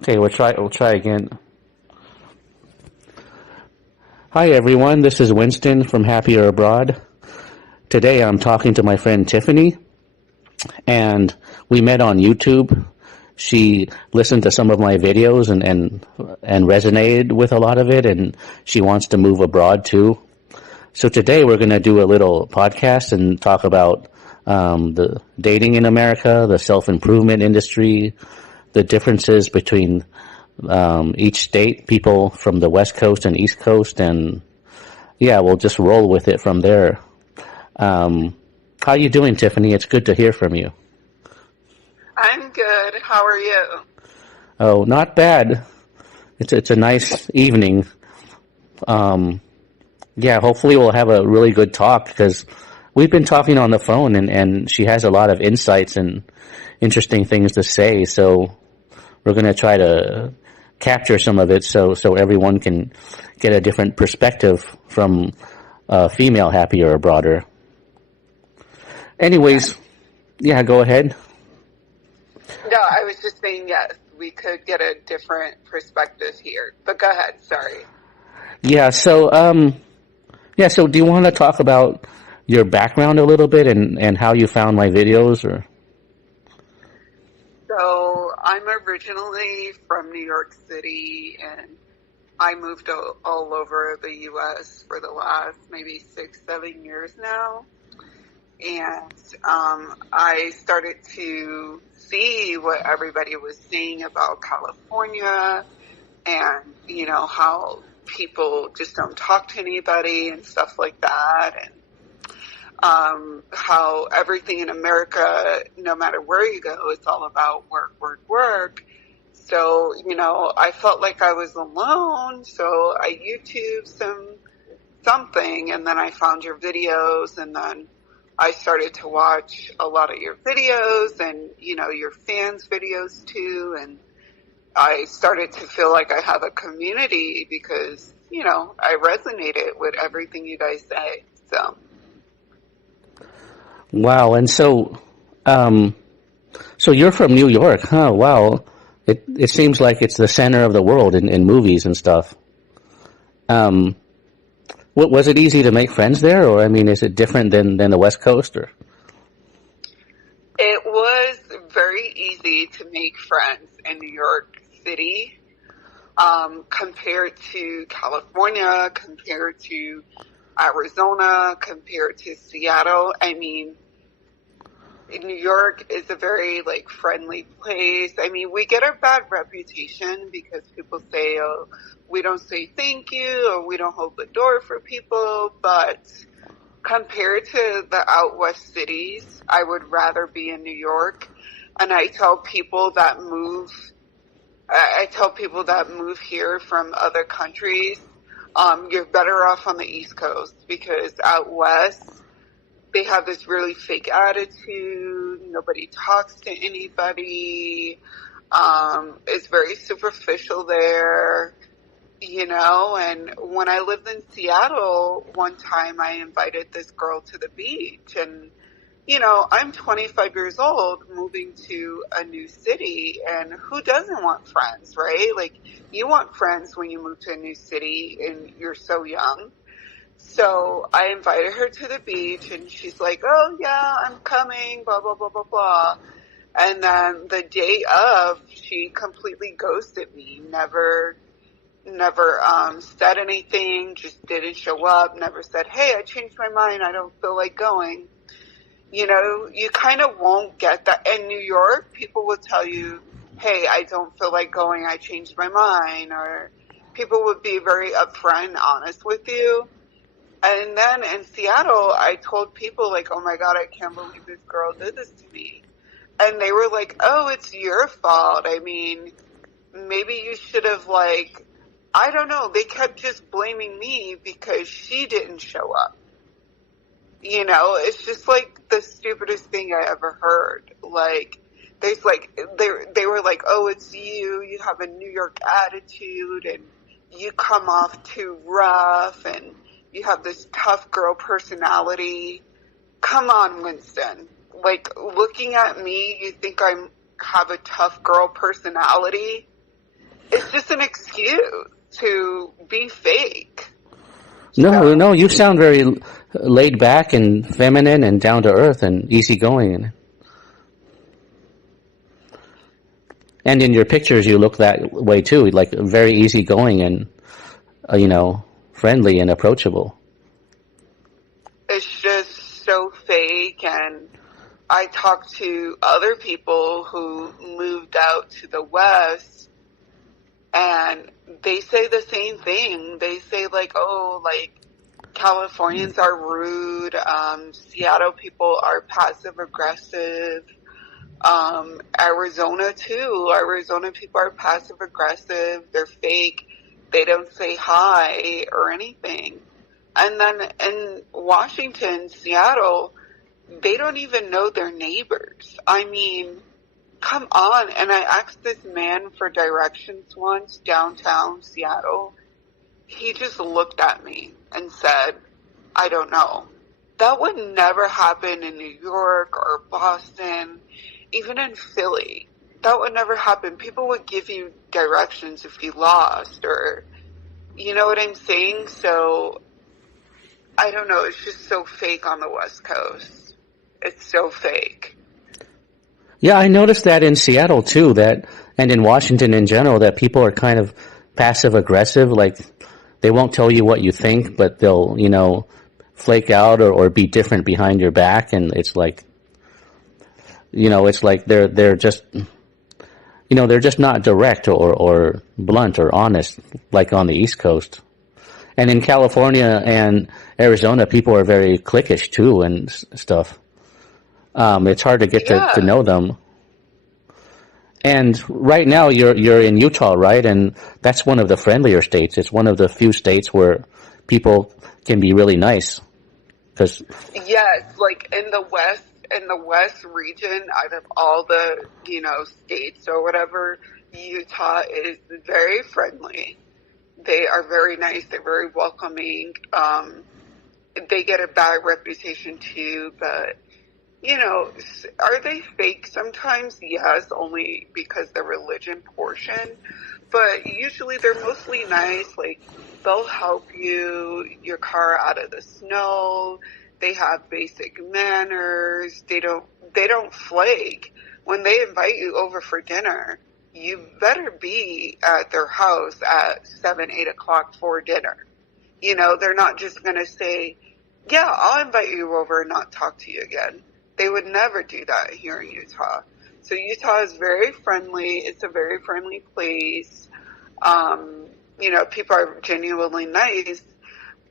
Okay, we'll try again. Hi everyone, this is Winston from Happier Abroad. Today I'm talking to my friend Tiffany, and we met on YouTube. She listened to some of my videos and resonated with a lot of it, and she wants to move abroad too. So today we're going to do a little podcast and talk about the dating in America, the self-improvement industry, the differences between each state, people from the West Coast and East Coast, and yeah, we'll just roll with it from there. How you doing, Tiffany? It's good to hear from you. I'm good. How are you? Oh, not bad. It's a nice evening. Yeah, hopefully we'll have a really good talk because we've been talking on the phone and she has a lot of insights and interesting things to say. So we're going to try to capture some of it so everyone can get a different perspective from a female happier abroader. Anyways, yeah, go ahead. No, I was just saying yes, we could get a different perspective here. But go ahead, sorry. Yeah, so do you want to talk about your background a little bit and how you found my videos or? So I'm originally from New York City and I moved all over the U.S. for the last maybe 6, 7 years now. And I started to see what everybody was saying about California and, how people just don't talk to anybody and stuff like that. And how everything in America, no matter where you go, it's all about work, work, work. So, I felt like I was alone. So I YouTubed something and then I found your videos and then I started to watch a lot of your videos and, your fans' videos too. And I started to feel like I have a community because, I resonated with everything you guys say. So. Wow, and so you're from New York, huh? Wow, it seems like it's the center of the world in movies and stuff. Um, what was it easy to make friends there, or I mean, is it different than the West Coast, or? It was very easy to make friends in New York City, compared to California, compared to Arizona, compared to Seattle. I mean, New York is a very friendly place. I mean, we get a bad reputation because people say, "Oh, we don't say thank you," or "We don't hold the door for people." But compared to the out west cities, I would rather be in New York. And I tell people that move here from other countries, you're better off on the East Coast because out west, they have this really fake attitude. Nobody talks to anybody. It's very superficial there, and when I lived in Seattle, one time I invited this girl to the beach and, I'm 25 years old moving to a new city and who doesn't want friends, right? Like you want friends when you move to a new city and you're so young. So I invited her to the beach and she's like, "Oh yeah, I'm coming, blah, blah, blah, blah, blah." And then the day of, she completely ghosted me, never said anything, just didn't show up, never said, "Hey, I changed my mind, I don't feel like going." You kind of won't get that. In New York, people will tell you, "Hey, I don't feel like going, I changed my mind," or people would be very upfront and honest with you. And then in Seattle, I told people "Oh my God, I can't believe this girl did this to me." And they were like, "Oh, it's your fault. I mean, maybe you should have I don't know." They kept just blaming me because she didn't show up. It's just the stupidest thing I ever heard. They were like, "Oh, it's you. You have a New York attitude and you come off too rough and you have this tough girl personality." Come on, Winston. Looking at me, you think I have a tough girl personality? It's just an excuse to be fake. No, So, no, you sound very laid back and feminine and down to earth and easygoing. And in your pictures, you look that way too, like very easygoing and, friendly and approachable. it's just so fake. And I talk to other people who moved out to the West, and they say the same thing. They say like, oh, like Californians are rude. Seattle people are passive aggressive. Arizona too. Arizona people are passive aggressive. They're fake. They don't say hi or anything. And then in Washington, Seattle, they don't even know their neighbors. I mean, come on. And I asked this man for directions once downtown Seattle. He just looked at me and said, I don't know. That would never happen in New York or Boston, even in Philly. That would never happen. People would give you directions if you lost, or, you know what I'm saying? So, I don't know. It's just so fake on the West Coast. It's so fake. Yeah, I noticed that in Seattle too, and in Washington in general, that people are kind of passive aggressive, like they won't tell you what you think, but they'll, flake out or be different behind your back, and it's like, it's like they're just, they're just not direct or blunt or honest like on the East Coast. And in California and Arizona, people are very cliquish too and stuff. It's hard to get to know them. And right now you're in Utah, right? And that's one of the friendlier states. It's one of the few states where people can be really nice. Yes, like in the West region, out of all the, states or whatever, Utah is very friendly. They are very nice. They're very welcoming. They get a bad reputation too, but are they fake sometimes? Yes, only because the religion portion. But usually they're mostly nice. Like, they'll help your car out of the snow. They have basic manners. They don't flake. When they invite you over for dinner, you better be at their house at 7, 8 o'clock for dinner. They're not just going to say, yeah, I'll invite you over and not talk to you again. They would never do that here in Utah. So Utah is very friendly. It's a very friendly place. People are genuinely nice.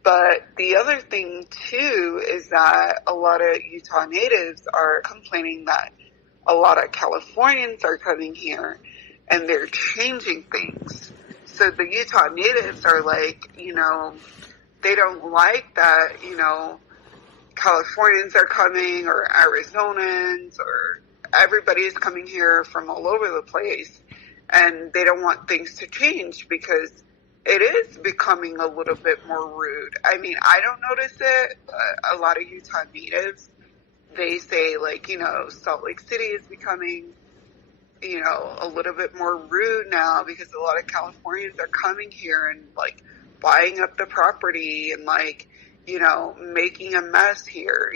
But the other thing, too, is that a lot of Utah natives are complaining that a lot of Californians are coming here and they're changing things. So the Utah natives are like, they don't like that, Californians are coming, or Arizonans, or everybody's coming here from all over the place, and they don't want things to change because it is becoming a little bit more rude. I mean, I don't notice it, but a lot of Utah natives, they say, like, Salt Lake City is becoming, a little bit more rude now because a lot of Californians are coming here and, like, buying up the property and, like, making a mess here,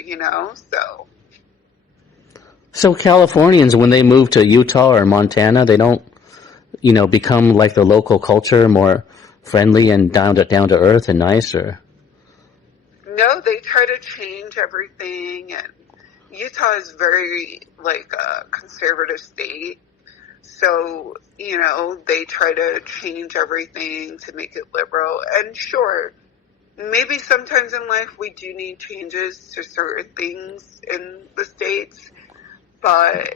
so. So Californians, when they move to Utah or Montana, they don't, become like the local culture, more friendly and down to earth and nice, or? No, they try to change everything, and Utah is very, like, a conservative state. So, they try to change everything to make it liberal. And sure, maybe sometimes in life we do need changes to certain things in the States, but,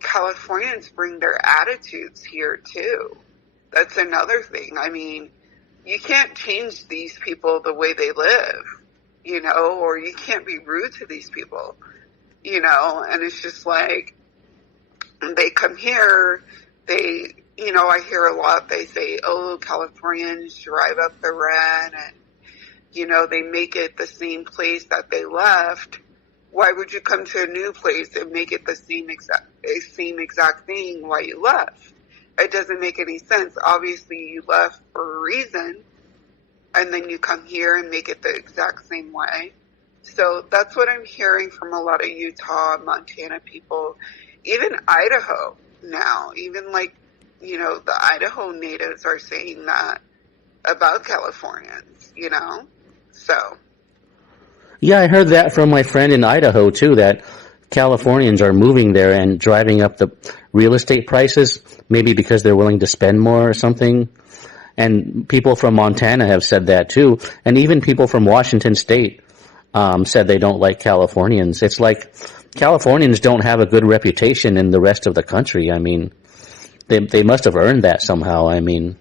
Californians bring their attitudes here too. That's another thing. I mean, you can't change these people the way they live, or you can't be rude to these people, and it's just like, they come here, I hear a lot, they say, oh, Californians drive up the rent, and they make it the same place that they left. Why would you come to a new place and make it the same exact thing while you left? it doesn't make any sense. Obviously, you left for a reason, and then you come here and make it the exact same way. So that's what I'm hearing from a lot of Utah, Montana people, even Idaho now, even like, the Idaho natives are saying that about Californians, so. Yeah, I heard that from my friend in Idaho too, that Californians are moving there and driving up the real estate prices, maybe because they're willing to spend more or something. And people from Montana have said that too. And even people from Washington State said they don't like Californians. It's like Californians don't have a good reputation in the rest of the country. I mean, they must have earned that somehow. I mean,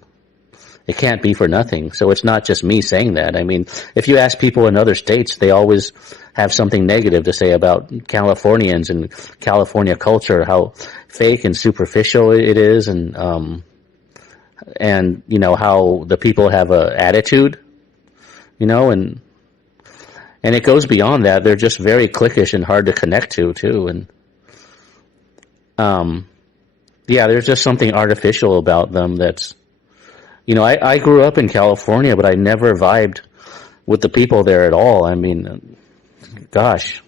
it can't be for nothing. So it's not just me saying that. I mean, if you ask people in other states, they always have something negative to say about Californians and California culture, how fake and superficial it is, and how the people have a attitude, and it goes beyond that. They're just very cliquish and hard to connect to too. And there's just something artificial about them that's, I grew up in California, but I never vibed with the people there at all. I mean, gosh.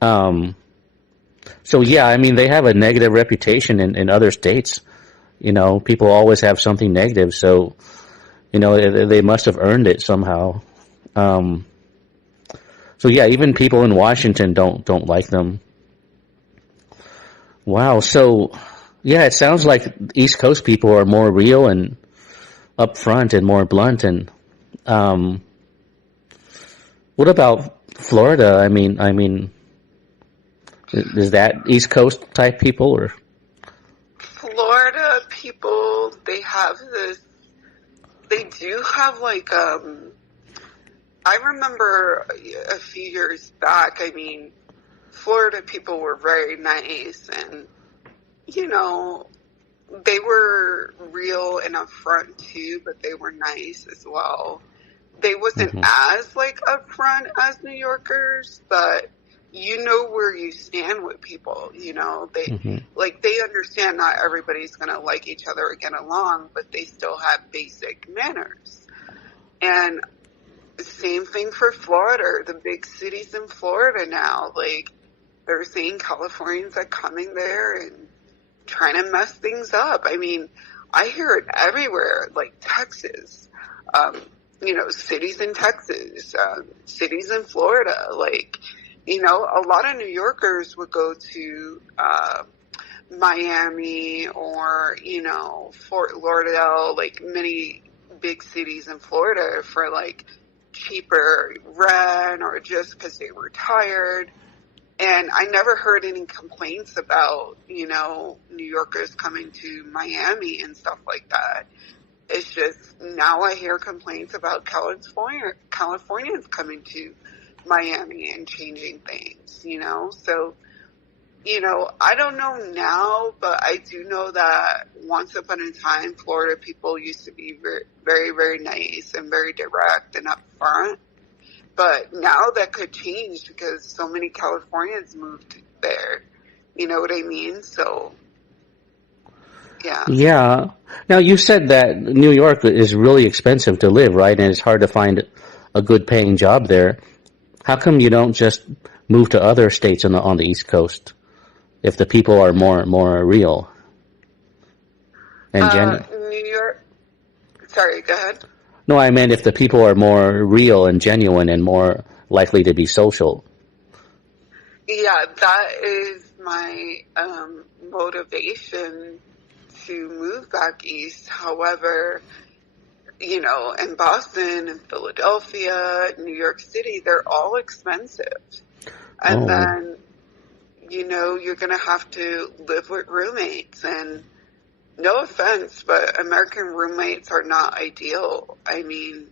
So yeah, I mean, they have a negative reputation in other states. People always have something negative, so, they must have earned it somehow. So yeah, even people in Washington don't like them. Wow. So yeah, it sounds like East Coast people are more real and upfront and more blunt. And what about Florida? I mean, is that East Coast type people or? Florida people, they do have like, I remember a few years back, I mean, Florida people were very nice and, they were real and upfront too, but they were nice as well. They wasn't as like upfront as New Yorkers, but where you stand with people, they understand not everybody's going to like each other or get along, but they still have basic manners. And same thing for Florida, the big cities in Florida now, like they're saying Californians are coming there and trying to mess things up. I mean, I hear it everywhere, like Texas, cities in Texas, cities in Florida, like, a lot of New Yorkers would go to Miami or, Fort Lauderdale, like many big cities in Florida for like cheaper rent or just because they were tired. And I never heard any complaints about, New Yorkers coming to Miami and stuff like that. It's just now I hear complaints about Californians coming to Miami and changing things, So, I don't know now, but I do know that once upon a time, Florida people used to be very, very, very nice and very direct and upfront. But now that could change because so many Californians moved there. You know what I mean? So, yeah. Yeah. Now, you said that New York is really expensive to live, right? And it's hard to find a good paying job there. How come you don't just move to other states on the East Coast if the people are more real and genuine? New York. Sorry, go ahead. No, I meant if the people are more real and genuine and more likely to be social. Yeah, that is my motivation to move back east. However, in Boston and Philadelphia, New York City, they're all expensive. And then, you're going to have to live with roommates. And no offense, but American roommates are not ideal. I mean,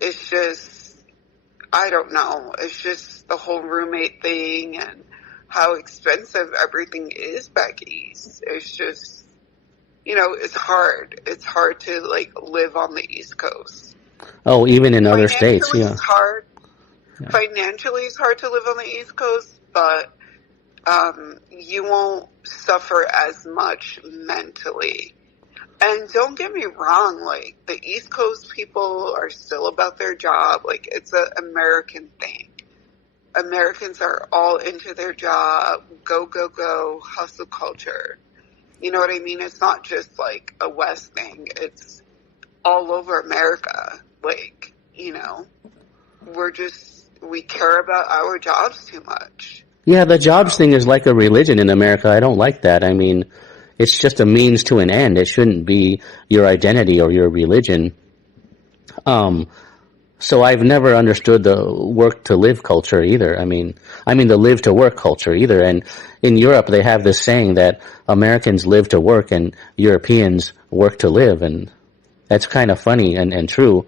it's just, I don't know. It's just the whole roommate thing and how expensive everything is back east. It's just, it's hard. It's hard to like live on the East Coast. Oh, even in other states, yeah. It's hard. Yeah. Financially, it's hard to live on the East Coast, but you won't suffer as much mentally. And don't get me wrong, like, the East Coast people are still about their job. Like, it's an American thing. Americans are all into their job, go, go, go, hustle culture. You know what I mean? It's not just like a West thing. It's all over America. Like, you know, we care about our jobs too much. Yeah, the jobs thing is like a religion in America. I don't like that. I mean, it's just a means to an end. It shouldn't be your identity or your religion. So I've never understood the work to live culture either. I mean the live to work culture either. And in Europe, they have this saying that Americans live to work and Europeans work to live. And that's kind of funny and true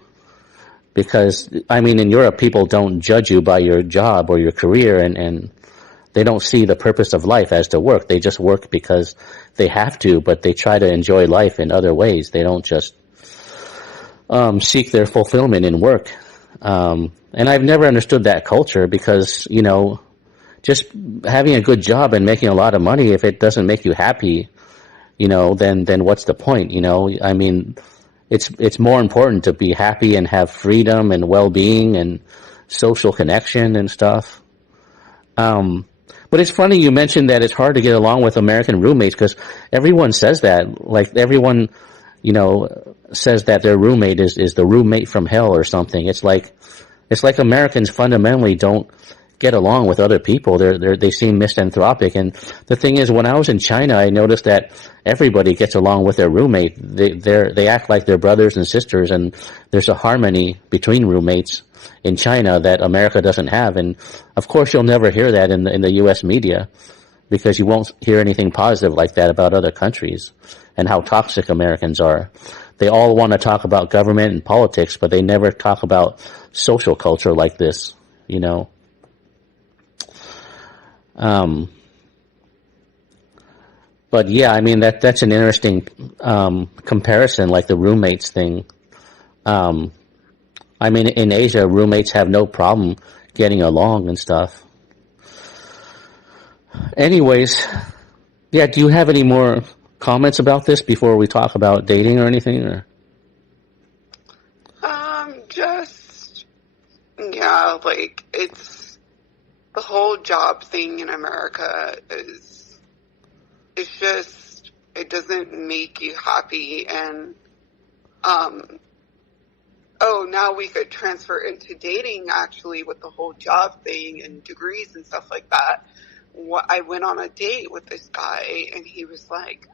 because, I mean, in Europe, people don't judge you by your job or your career and they don't see the purpose of life as to work. They just work because they have to, but they try to enjoy life in other ways. They don't just seek their fulfillment in work. And I've never understood that culture because, you know, just having a good job and making a lot of money, if it doesn't make you happy, you know, then what's the point? You know, I mean, it's more important to be happy and have freedom and well-being and social connection and stuff. But it's funny you mentioned that it's hard to get along with American roommates because everyone says that. Like everyone, you know, says that their roommate is the roommate from hell or something. It's like Americans fundamentally don't get along with other people. They seem misanthropic. And the thing is, when I was in China, I noticed that everybody gets along with their roommate. They act like they're brothers and sisters, and there's a harmony between roommates in China that America doesn't have. And of course, you'll never hear that in the U.S. media because you won't hear anything positive like that about other countries and how toxic Americans are. They all want to talk about government and politics, but they never talk about social culture like this, you know. But yeah, I mean, that's an interesting comparison, like the roommates thing. I mean, in Asia, roommates have no problem getting along and stuff. Anyways, yeah, do you have any more comments about this before we talk about dating or anything? Or? Yeah, like, it's the whole job thing in America it's just, it doesn't make you happy. And, now we could transfer into dating actually with the whole job thing and degrees and stuff like that. I went on a date with this guy and he was like,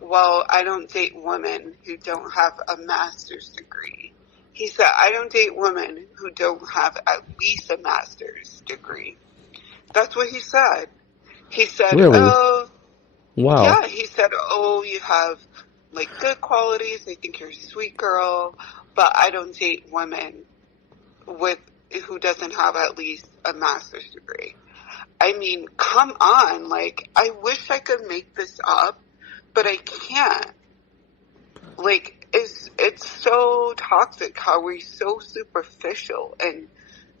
well, I don't date women who don't have a master's degree. He said, I don't date women who don't have at least a master's degree. That's what he said. He said, really? Oh, wow. Yeah, he said, oh, you have like good qualities. I think you're a sweet girl, but I don't date women who doesn't have at least a master's degree. I mean, come on. Like, I wish I could make this up, but I can't. Like, it's so toxic how we're so superficial and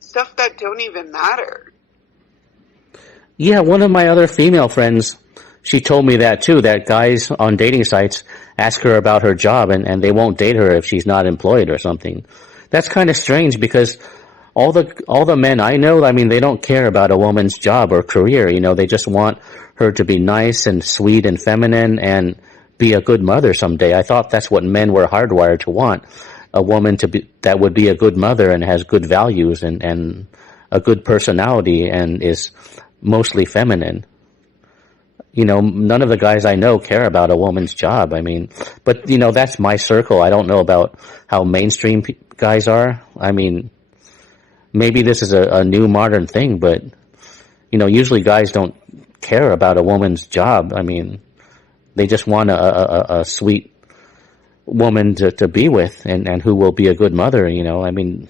stuff that don't even matter. Yeah, one of my other female friends, she told me that too, that guys on dating sites ask her about her job and they won't date her if she's not employed or something. That's kind of strange because all the men I know, I mean, they don't care about a woman's job or career, you know, they just want her to be nice and sweet and feminine and be a good mother someday. I thought that's what men were hardwired to want. A woman that would be a good mother and has good values and a good personality and is mostly feminine. You know, none of the guys I know care about a woman's job. I mean, but you know, that's my circle. I don't know about how mainstream guys are. I mean, maybe this is a new modern thing, but you know, usually guys don't care about a woman's job. I mean, they just want a sweet woman to be with and who will be a good mother, you know. I mean,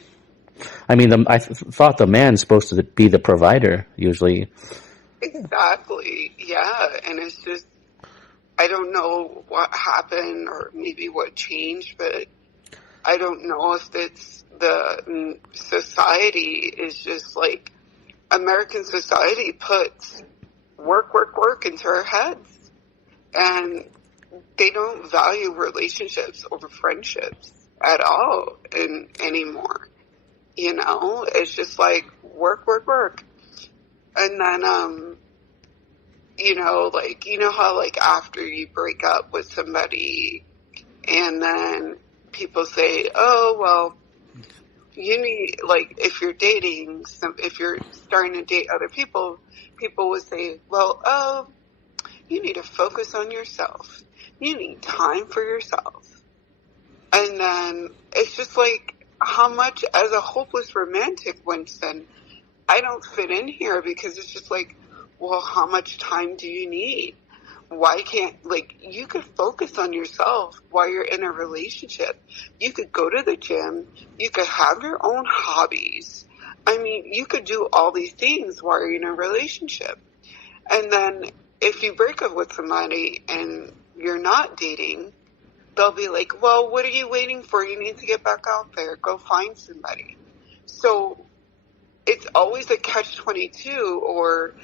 I thought the man's supposed to be the provider usually. Exactly. Yeah. And it's just, I don't know what happened or maybe what changed, but I don't know if it's the society is just like American society puts work into our heads. And they don't value relationships over friendships at all anymore. You know, it's just like work. And then, you know, like, you know how like after you break up with somebody and then people say, oh, well, you need, like, if you're dating, if you're starting to date other people, people would say, well, oh, you need to focus on yourself. You need time for yourself. And then it's just like, how much, as a hopeless romantic, Winston, I don't fit in here because it's just like, well, how much time do you need? Why can't, like, you could focus on yourself while you're in a relationship. You could go to the gym. You could have your own hobbies. I mean, you could do all these things while you're in a relationship. And then if you break up with somebody and you're not dating, they'll be like, well, what are you waiting for? You need to get back out there. Go find somebody. So it's always a catch-22 or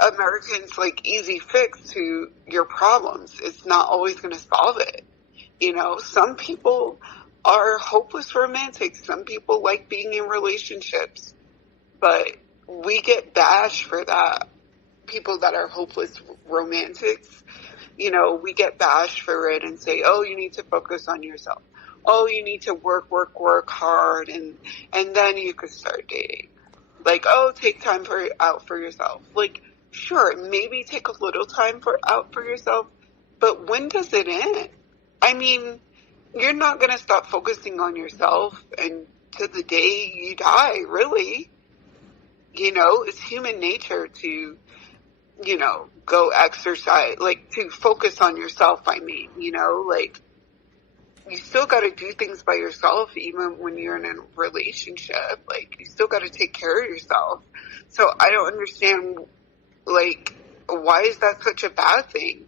Americans like easy fix to your problems. It's not always going to solve it. You know, some people are hopeless romantics. Some people like being in relationships, but we get bashed for that. People that are hopeless romantics, you know, we get bashed for it and say, oh, you need to focus on yourself. Oh, you need to work hard, and then you could start dating. Like, oh, take time out for yourself. Like, sure, maybe take a little time out for yourself, but when does it end? I mean, you're not going to stop focusing on yourself until the day you die, really. You know, it's human nature to, you know, go exercise, like to focus on yourself, I mean, you know, like you still got to do things by yourself even when you're in a relationship. Like, you still got to take care of yourself. So I don't understand, like, why is that such a bad thing?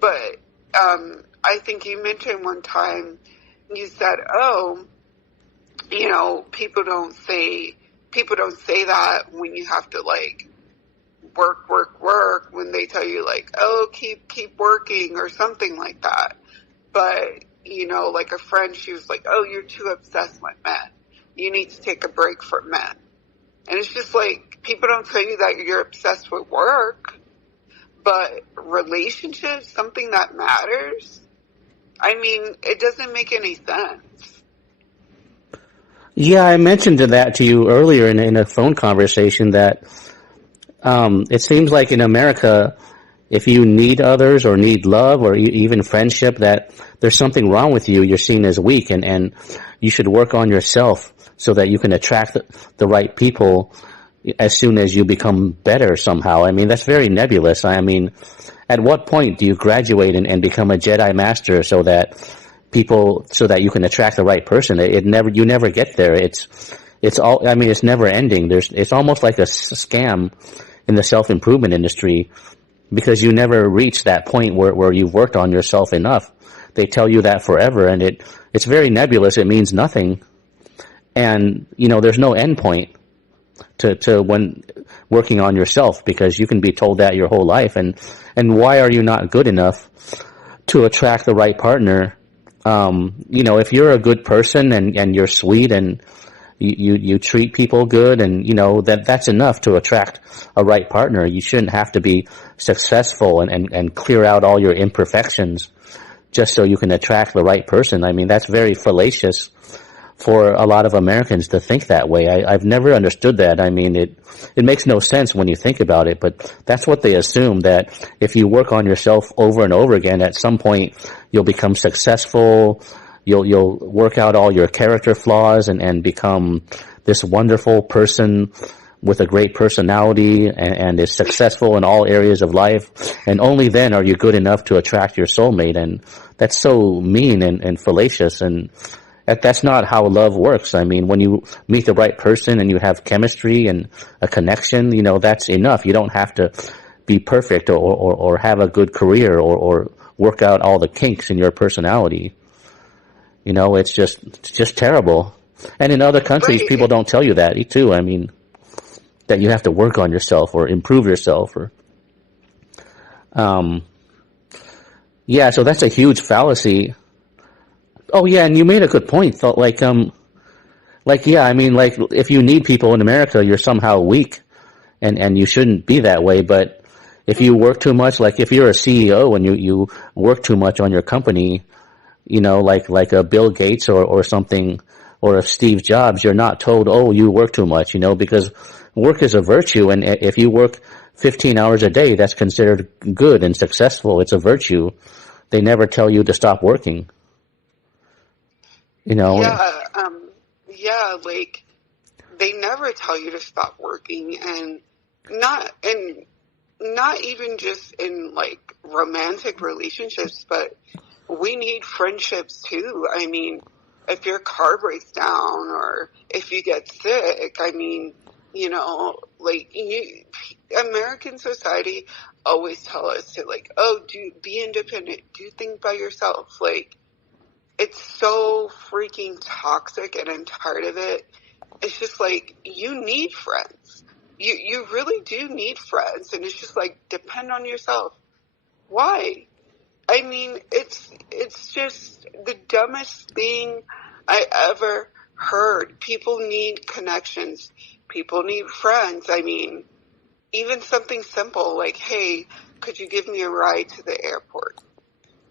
But I think you mentioned one time, you said, oh, you know, people don't say that when you have to, like, work when they tell you, like, oh, keep working or something like that. But, you know, like a friend, she was like, oh, you're too obsessed with men. You need to take a break from men. And it's just like, people don't tell you that you're obsessed with work, but relationships, something that matters, I mean, it doesn't make any sense. Yeah, I mentioned that to you earlier in a phone conversation that it seems like in America, if you need others or need love or even friendship, that there's something wrong with you. You're seen as weak, and you should work on yourself so that you can attract the right people as soon as you become better somehow. I mean, that's very nebulous. I mean, at what point do you graduate and become a Jedi Master so that you can attract the right person? You never get there. It's all, I mean, it's never ending. It's almost like a scam in the self-improvement industry, because you never reach that point where you've worked on yourself enough. They tell you that forever, and it's very nebulous. It means nothing. And, you know, there's no end point to when working on yourself, because you can be told that your whole life. And why are you not good enough to attract the right partner? You know, if you're a good person and you're sweet and you treat people good, and, you know, that's enough to attract a right partner. You shouldn't have to be successful and clear out all your imperfections just so you can attract the right person. I mean, that's very fallacious for a lot of Americans to think that way. I've never understood that. I mean, it makes no sense when you think about it, but that's what they assume, that if you work on yourself over and over again, at some point you'll become successful. You'll work out all your character flaws and become this wonderful person with a great personality and is successful in all areas of life. And only then are you good enough to attract your soulmate. And that's so mean and fallacious. And that's not how love works. I mean, when you meet the right person and you have chemistry and a connection, you know, that's enough. You don't have to be perfect or have a good career or work out all the kinks in your personality. You know, it's just terrible. And in other countries, Right. people don't tell you that too. I mean, that you have to work on yourself or improve yourself. Um, yeah, so that's a huge fallacy. Oh yeah, and you made a good point. Yeah, I mean, like if you need people in America, you're somehow weak, and you shouldn't be that way. But if you work too much, like if you're a CEO and you work too much on your company, like a Bill Gates or something, or a Steve Jobs, you're not told, oh, you work too much, because work is a virtue, and if you work 15 hours a day, that's considered good and successful. It's a virtue. They never tell you to stop working, you know. Yeah, yeah, like they never tell you to stop working, and not and not even just in like romantic relationships, but we need friendships too. I mean, if your car breaks down or if you get sick, I mean, like American society always tell us to like, oh, be independent, do things by yourself. Like, it's so freaking toxic and I'm tired of it. It's just like, you need friends. You really do need friends. And it's just like, depend on yourself. Why? I mean, it's just the dumbest thing I ever heard. People need connections. People need friends. I mean, even something simple like, hey, could you give me a ride to the airport?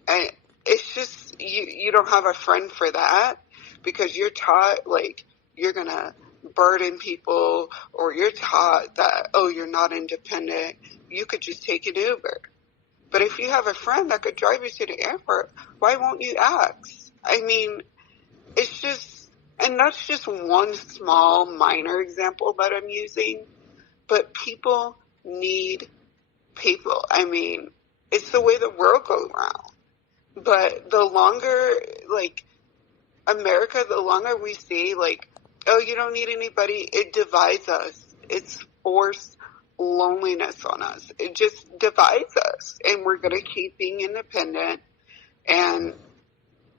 And it's just, you don't have a friend for that because you're taught like you're going to burden people, or you're taught that, oh, you're not independent. You could just take an Uber. But if you have a friend that could drive you to the airport, why won't you ask? I mean, it's just, and that's just one small minor example that I'm using, but people need people. I mean, it's the way the world goes around. But the longer, like, America, the longer we say, like, oh, you don't need anybody, it divides us. It's forced loneliness on us. It just divides us. And we're going to keep being independent. And,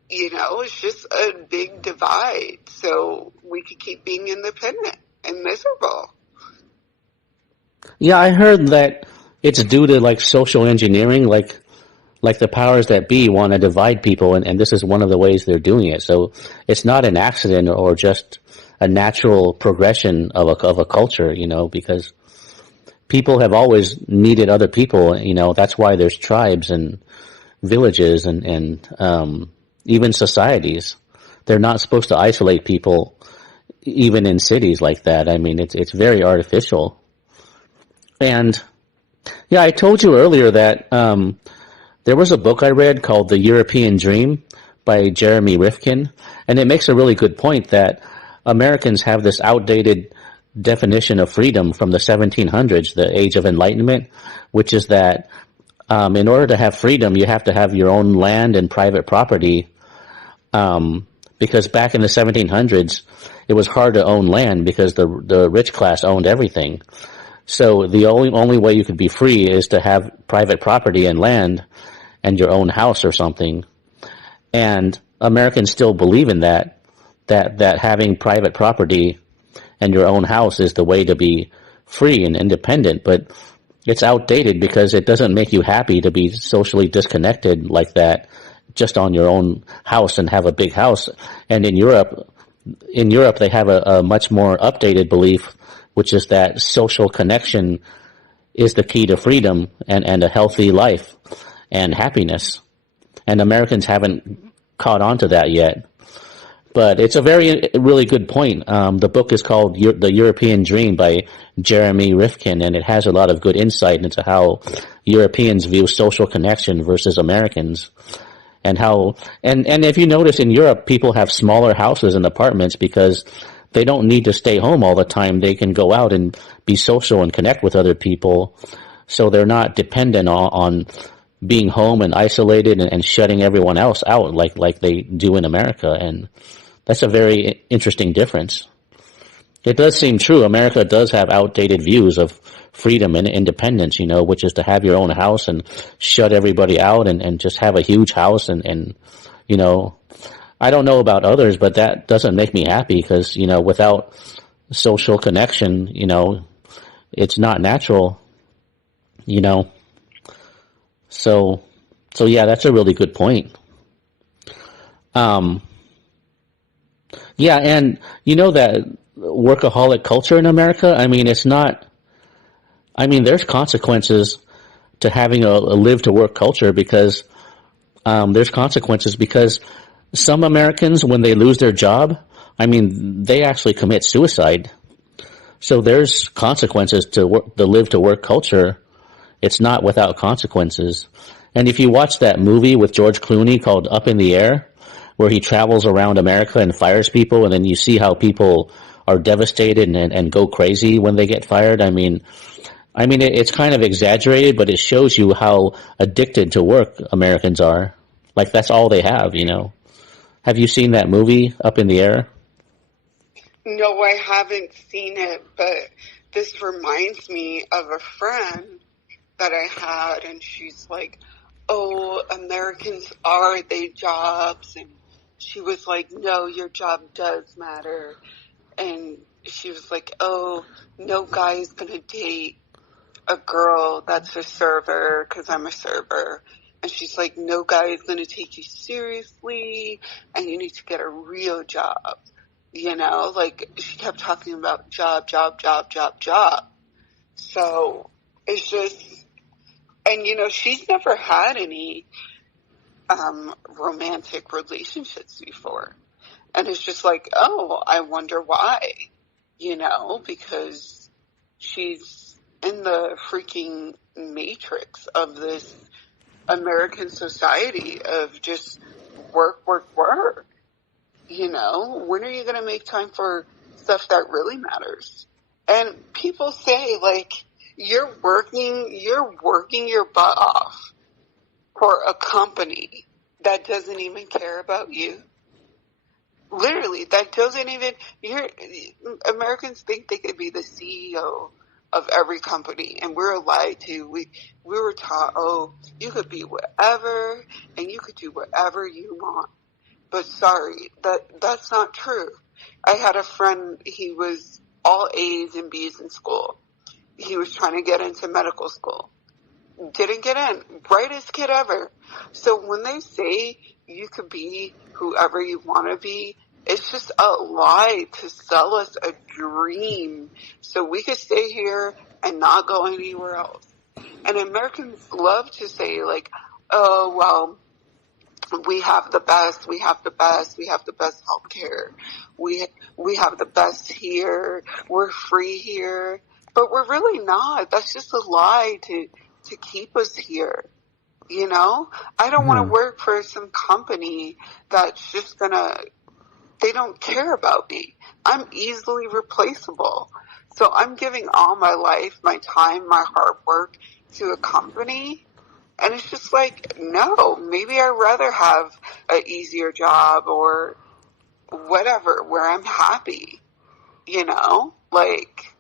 it's just a big divide. So we could keep being independent and miserable. Yeah, I heard that it's due to like social engineering, like the powers that be want to divide people, and this is one of the ways they're doing it. So it's not an accident or just a natural progression of a culture, because people have always needed other people. That's why there's tribes and villages and even societies. They're not supposed to isolate people, even in cities like that. I mean, it's very artificial. And yeah, I told you earlier that there was a book I read called The European Dream by Jeremy Rifkin, and it makes a really good point that Americans have this outdated definition of freedom from the 1700s, the Age of Enlightenment, which is that in order to have freedom, you have to have your own land and private property, because back in the 1700s, it was hard to own land because the rich class owned everything. So the only way you could be free is to have private property and land and your own house or something. And Americans still believe in that having private property and your own house is the way to be free and independent. But it's outdated because it doesn't make you happy to be socially disconnected like that, just on your own house and have a big house. And in Europe they have a much more updated belief, which is that social connection is the key to freedom and a healthy life and happiness. And Americans haven't caught on to that yet. But it's a really good point. The book is called The European Dream by Jeremy Rifkin, and it has a lot of good insight into how Europeans view social connection versus Americans. And if you notice in Europe, people have smaller houses and apartments because they don't need to stay home all the time. They can go out and be social and connect with other people. So they're not dependent on being home and isolated and shutting everyone else out like they do in America. And that's a very interesting difference. It does seem true. America does have outdated views of freedom and independence, which is to have your own house and shut everybody out and just have a huge house and I don't know about others, but that doesn't make me happy because, without social connection, it's not natural, So, so yeah, that's a really good point. Um, yeah, and you know that workaholic culture in America. I mean, it's not. I mean, there's consequences to having a live to work culture because there's consequences because some Americans, when they lose their job, I mean, they actually commit suicide. So there's consequences to the live to work culture. It's not without consequences. And if you watch that movie with George Clooney called Up in the Air, where he travels around America and fires people, and then you see how people are devastated and go crazy when they get fired. It's kind of exaggerated, but it shows you how addicted to work Americans are. Like that's all they have, you know. Have you seen that movie, Up in the Air? No, I haven't seen it, but this reminds me of a friend that I had, and she's like, oh, Americans are their jobs, and she was like, no, your job does matter, and she was like, oh, no guy is going to date a girl that's a server because I'm a server. And she's like, no guy is going to take you seriously, and you need to get a real job. You know, like she kept talking about job, job, job, job, job. So it's just, and you know, she's never had any romantic relationships before. And it's just like, oh, I wonder why, you know, because she's in the freaking matrix of this American society of just work, work, work. You know, when are you going to make time for stuff that really matters? And people say, like, you're working your butt off for a company that doesn't even care about you. Literally, that doesn't even, Americans think they could be the CEO of every company, and we're lied to. We were taught, oh, you could be whatever, and you could do whatever you want. But sorry, that's not true. I had a friend, he was all A's and B's in school. He was trying to get into medical school. Didn't get in. Brightest kid ever. So when they say you could be whoever you want to be, it's just a lie to sell us a dream so we could stay here and not go anywhere else. And Americans love to say, like, oh, well, we have the best, we have the best, we have the best healthcare, we have the best here, we're free here, but we're really not. That's just a lie to keep us here. You know, I don't want to work for some company that's just they don't care about me. I'm easily replaceable. So I'm giving all my life, my time, my hard work to a company. And it's just like, no, maybe I'd rather have an easier job or whatever, where I'm happy, you know, like.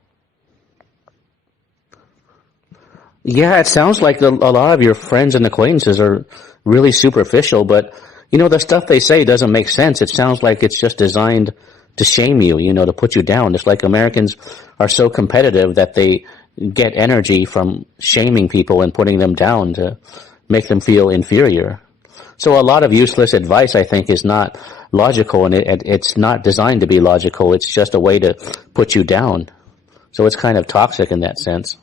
Yeah, it sounds like a lot of your friends and acquaintances are really superficial, but you know, the stuff they say doesn't make sense. It sounds like it's just designed to shame you, you know, to put you down. It's like Americans are so competitive that they get energy from shaming people and putting them down to make them feel inferior. So a lot of useless advice, I think, is not logical, and it's not designed to be logical. It's just a way to put you down. So it's kind of toxic in that sense.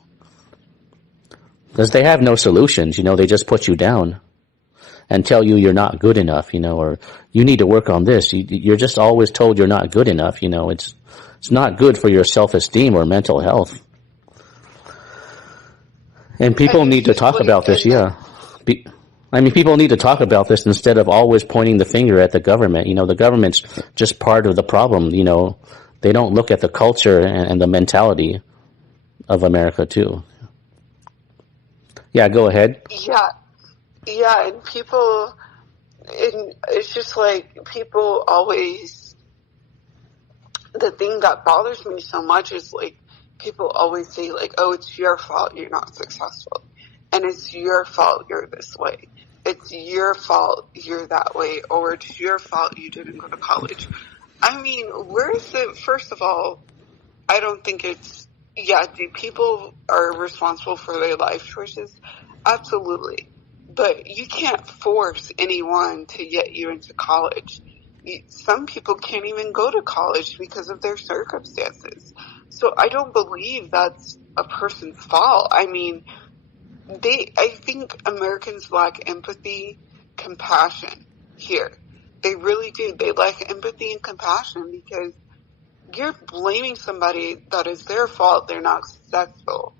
Because they have no solutions, you know, they just put you down and tell you you're not good enough, you know, or you need to work on this. You're just always told you're not good enough, you know. It's not good for your self-esteem or mental health. And people need to talk about this, yeah. People need to talk about this instead of always pointing the finger at the government. You know, the government's just part of the problem, you know. They don't look at the culture and the mentality of America, too. Yeah, go ahead. Yeah, and people, it's just like people always, the thing that bothers me so much is like, people always say like, oh, it's your fault you're not successful. And it's your fault you're this way. It's your fault you're that way. Or it's your fault you didn't go to college. I mean, first of all, I don't think do people are responsible for their life choices? Absolutely. but you can't force anyone to get you into college. Some people can't even go to college because of their circumstances. So I don't believe that's a person's fault. I mean, I think Americans lack empathy, compassion here. They really do. They lack empathy and compassion because you're blaming somebody that is their fault they're not successful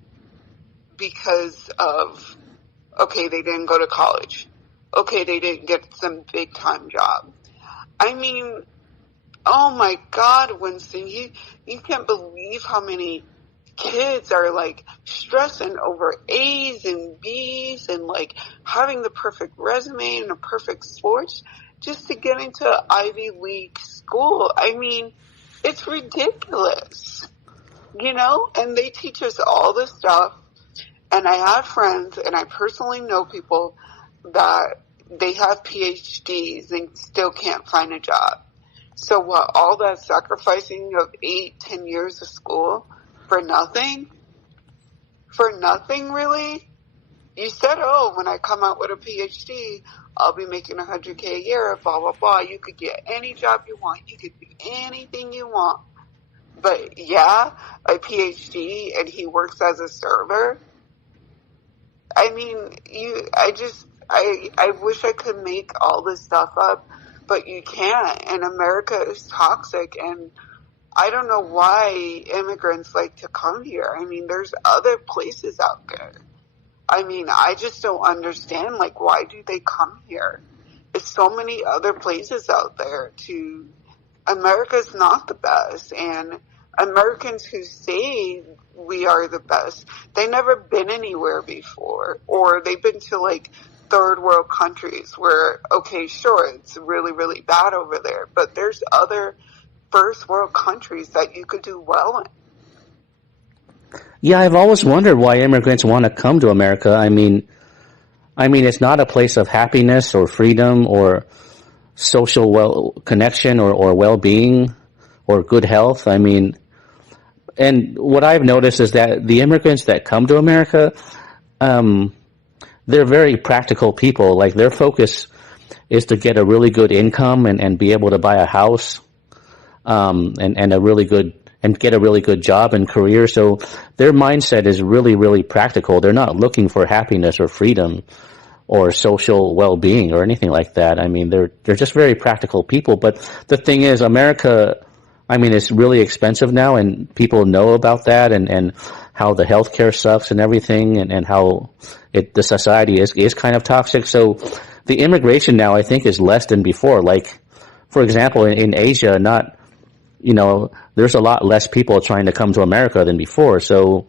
because of, okay, they didn't go to college. Okay, they didn't get some big time job. I mean, oh my God, Winston, you can't believe how many kids are like stressing over A's and B's and like having the perfect resume and a perfect sports just to get into an Ivy League school. I mean, it's ridiculous, and they teach us all this stuff. And I have friends and I personally know people that they have PhDs and still can't find a job. So what, all that sacrificing of 8-10 years of school for nothing? For nothing, really? You said, oh, when I come out with a PhD, I'll be making $100K a year, blah, blah, blah. You could get any job you want. You could do anything you want. But yeah, a PhD and he works as a server. I mean, I wish I could make all this stuff up, but you can't. And America is toxic, and I don't know why immigrants like to come here. I mean, there's other places out there. I mean, I just don't understand, like, why do they come here? There's so many other places out there America's not the best, and Americans who say we are the best, they never been anywhere before, or they've been to like third world countries where, okay, sure, it's really, really bad over there, but there's other first world countries that you could do well in. Yeah, I've always wondered why immigrants want to come to America. I mean, it's not a place of happiness or freedom or social connection or well-being or good health. I mean, and what I've noticed is that the immigrants that come to America, they're very practical people. Like, their focus is to get a really good income and be able to buy a house, and get a really good job and career. So their mindset is really, really practical. They're not looking for happiness or freedom or social well-being or anything like that. I mean, they're just very practical people. But the thing is, America, I mean, it's really expensive now, and people know about that, and how the healthcare sucks and everything, and how the society is kind of toxic. So the immigration now, I think, is less than before. Like, for example, in Asia, there's a lot less people trying to come to America than before. So,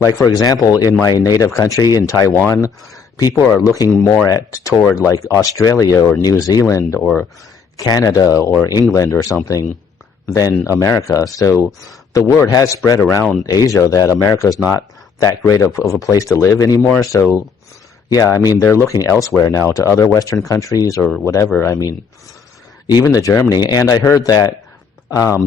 like, for example, in my native country, in Taiwan, people are looking more toward like Australia or New Zealand or Canada or England or something than America. So the word has spread around Asia that America is not that great of a place to live anymore. So yeah, I mean, they're looking elsewhere now, to other Western countries or whatever. I mean, even to Germany. And I heard that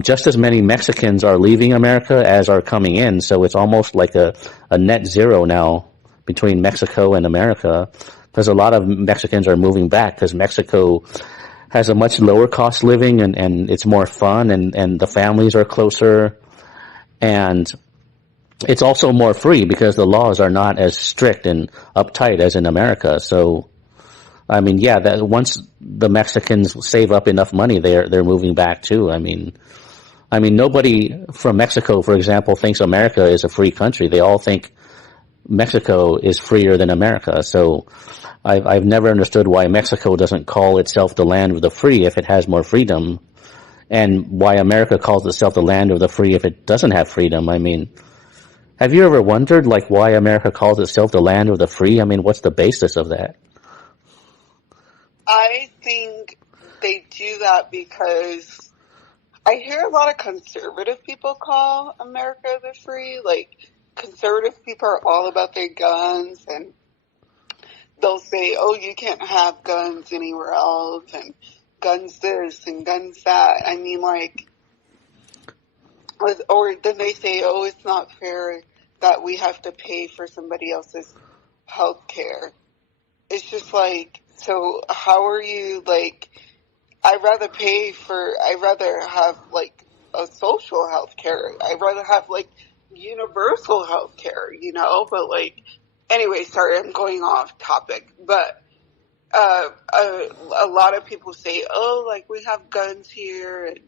just as many Mexicans are leaving America as are coming in. So it's almost like a net zero now between Mexico and America, because a lot of Mexicans are moving back because Mexico has a much lower cost living, and it's more fun, and the families are closer, and it's also more free because the laws are not as strict and uptight as in America. So, I mean, yeah, that once the Mexicans save up enough money, they're moving back too. I mean, nobody from Mexico, for example, thinks America is a free country. They all think Mexico is freer than America. So I've never understood why Mexico doesn't call itself the land of the free if it has more freedom, and why America calls itself the land of the free if it doesn't have freedom. I mean, have you ever wondered, like, why America calls itself the land of the free? I mean, what's the basis of that? I think they do that because I hear a lot of conservative people call America the free. Like, conservative people are all about their guns, and they'll say, oh, you can't have guns anywhere else, and guns this and guns that. I mean, like, or then they say, oh, it's not fair that we have to pay for somebody else's health care. it's just like, so how are you, like, I'd rather have, like, a social health care. I'd rather have, like, universal health care, but, like, anyway, sorry, I'm going off topic, but, a lot of people say, oh, like, we have guns here, and,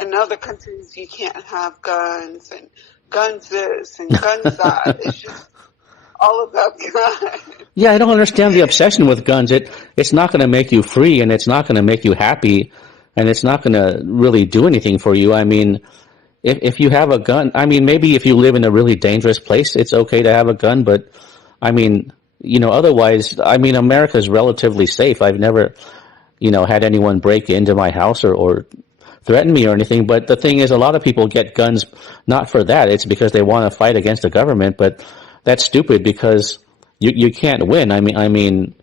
in other countries you can't have guns, and guns this, and guns that. It's just all about guns. Yeah, I don't understand the obsession with guns. It's not going to make you free, and it's not going to make you happy, and it's not going to really do anything for you. I mean, if you have a gun, I mean, maybe if you live in a really dangerous place, it's okay to have a gun, but I mean, otherwise, I mean, America's relatively safe. I've never, had anyone break into my house or threaten me or anything. But the thing is, a lot of people get guns not for that. It's because they want to fight against the government. But that's stupid because you can't win. I mean,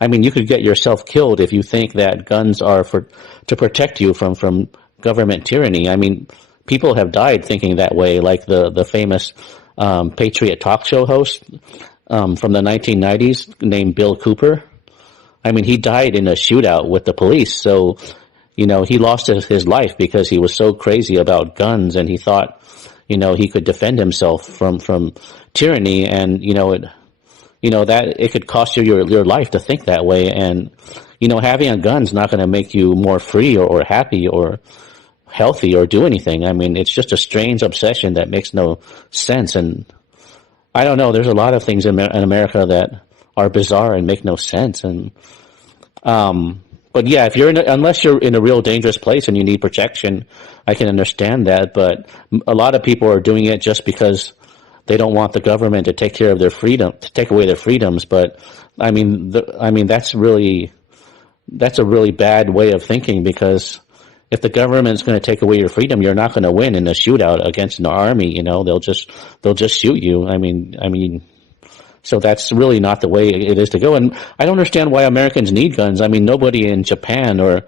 you could get yourself killed if you think that guns are to protect you from government tyranny. I mean, people have died thinking that way, like the famous Patriot talk show host from the 1990s named Bill Cooper. I mean, he died in a shootout with the police. So, he lost his life because he was so crazy about guns, and he thought, he could defend himself from tyranny, and that it could cost you your life to think that way. And having a gun's not going to make you more free or happy or healthy or do anything. I mean, it's just a strange obsession that makes no sense. And I don't know. There's a lot of things in America that are bizarre and make no sense. And but yeah, unless you're in a real dangerous place and you need protection, I can understand that. But a lot of people are doing it just because they don't want the government to take away their freedoms. But I mean, that's a really bad way of thinking, because if the government's going to take away your freedom, you're not going to win in a shootout against an army. They'll just shoot you. I mean, so that's really not the way it is to go. And I don't understand why Americans need guns. I mean, nobody in Japan or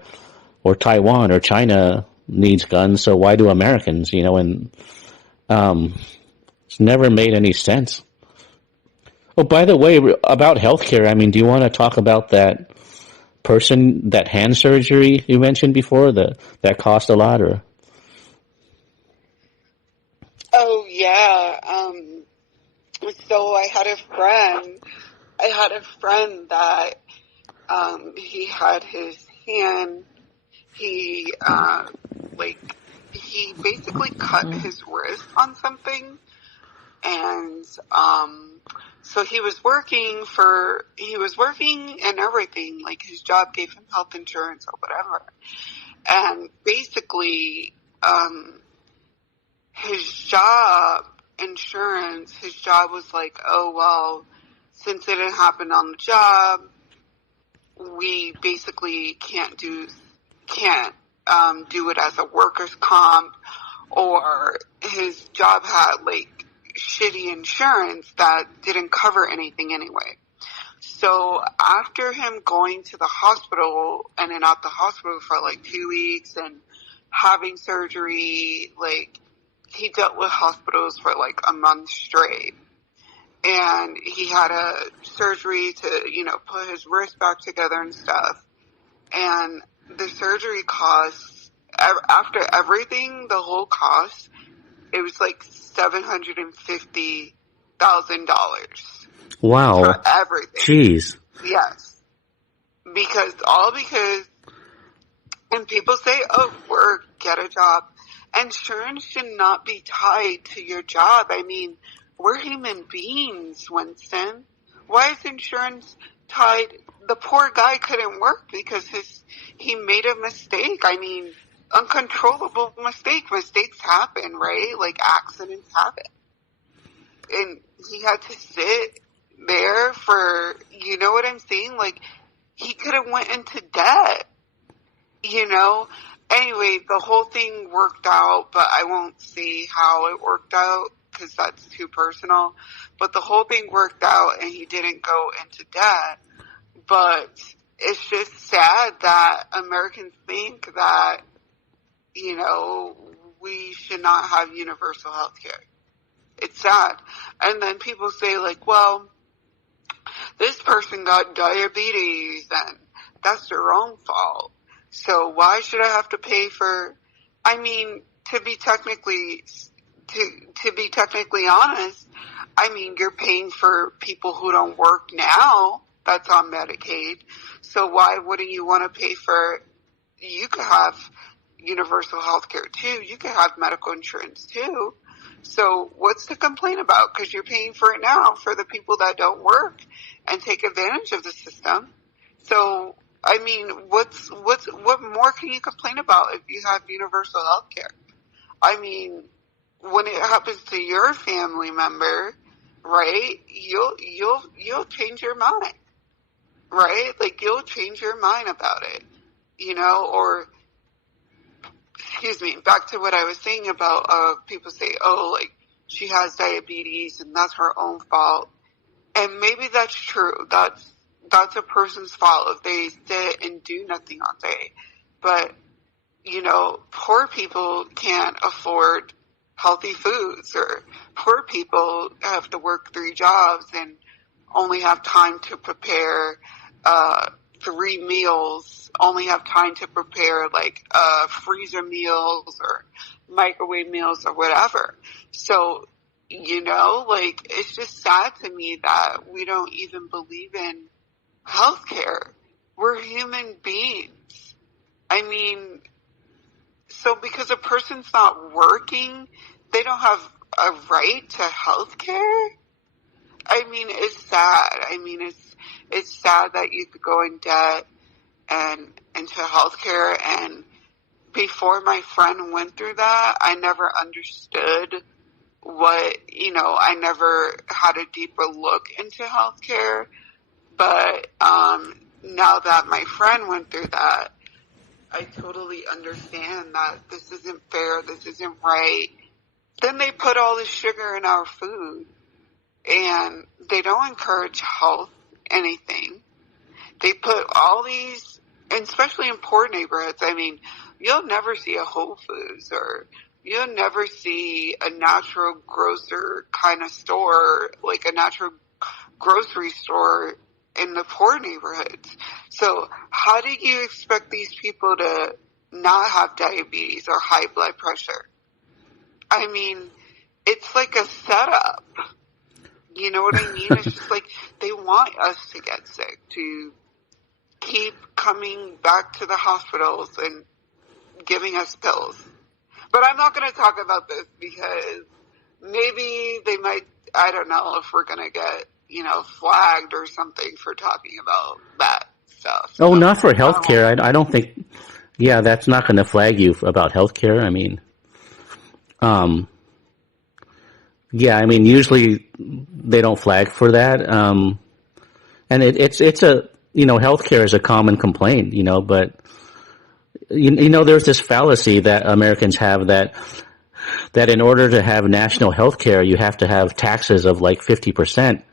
Taiwan or China needs guns. So why do Americans? And it's never made any sense. Oh, by the way, about healthcare, I mean, do you want to talk about that hand surgery you mentioned before, that cost a lot? Or Oh, yeah. So I had a friend that, he had his hand, he basically cut his wrist on something, and, so he was working and everything, like his job gave him health insurance or whatever, and basically, his job was like, oh, well, since it didn't happen on the job, we basically can't do it as a workers' comp, or his job had like shitty insurance that didn't cover anything anyway. So after him going to the hospital, and then at the hospital for like 2 weeks and having surgery, like, he dealt with hospitals for like a month straight. And he had a surgery to, put his wrist back together and stuff. And the surgery costs, after everything, the whole cost, it was like $750,000. Wow. For everything. Jeez. Yes. Because, and people say, oh, work, get a job. Insurance should not be tied to your job. I mean, we're human beings, Winston. Why is insurance tied? The poor guy couldn't work because he made a mistake. I mean, uncontrollable mistake. Mistakes happen, right? Like, accidents happen. And he had to sit there for, you know what I'm saying? Like, he could have went into debt, Anyway, the whole thing worked out, but I won't say how it worked out because that's too personal. But the whole thing worked out, and he didn't go into debt. But it's just sad that Americans think that, we should not have universal health care. It's sad. And then people say, like, well, this person got diabetes and that's their own fault. So why should I have to pay for, I mean, to be technically honest, I mean, you're paying for people who don't work now that's on Medicaid. So why wouldn't you want to pay for, you could have universal health care too. You could have medical insurance too. So what's to complain about? Because you're paying for it now for the people that don't work and take advantage of the system. So, I mean, what more can you complain about if you have universal health care? I mean, when it happens to your family member, right, you'll change your mind, right? Like, you'll change your mind about it, you know, or, excuse me, back to what I was saying about, people say, oh, like, she has diabetes and that's her own fault. And maybe that's true. That's a person's fault if they sit and do nothing all day. But, you know, poor people can't afford healthy foods, or poor people have to work 3 jobs and only have time to prepare 3 meals, only have time to prepare like freezer meals or microwave meals or whatever. So, you know, like, it's just sad to me that we don't even believe in healthcare. We're human beings. I mean, so because a person's not working, they don't have a right to healthcare? I mean, it's sad. I mean, it's sad that you could go in debt and into healthcare. And before my friend went through that, I never understood what, you know, I never had a deeper look into healthcare. But now that my friend went through that, I totally understand that this isn't fair, this isn't right. Then they put all this sugar in our food, and they don't encourage health, anything. They put all these, and especially in poor neighborhoods, I mean, you'll never see a Whole Foods, or you'll never see a natural grocer kind of store, like a natural grocery store in the poor neighborhoods. So how do you expect these people to not have diabetes or high blood pressure? I mean, it's like a setup. You know what I mean? It's just like they want us to get sick, to keep coming back to the hospitals and giving us pills. But I'm not going to talk about this because maybe they might, I don't know if we're going to get, you know, flagged or something for talking about that stuff. Oh, not for healthcare. I don't think, yeah, that's not going to flag you about healthcare. I mean, yeah, I mean, usually they don't flag for that. And it's a, you know, healthcare is a common complaint, you know, but you know, there's this fallacy that Americans have that in order to have national healthcare, you have to have taxes of like 50%.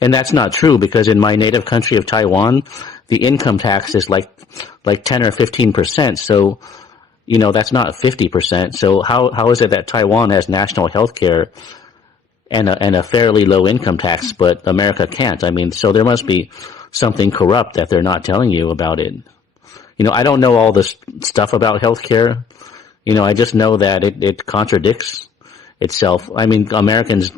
And that's not true, because in my native country of Taiwan, the income tax is like 10 or 15%. So, you know, that's not 50%. So how is it that Taiwan has national health care and a fairly low income tax, but America can't? I mean, so there must be something corrupt that they're not telling you about it. You know, I don't know all this stuff about healthcare. You know, I just know that it contradicts itself. I mean, Americans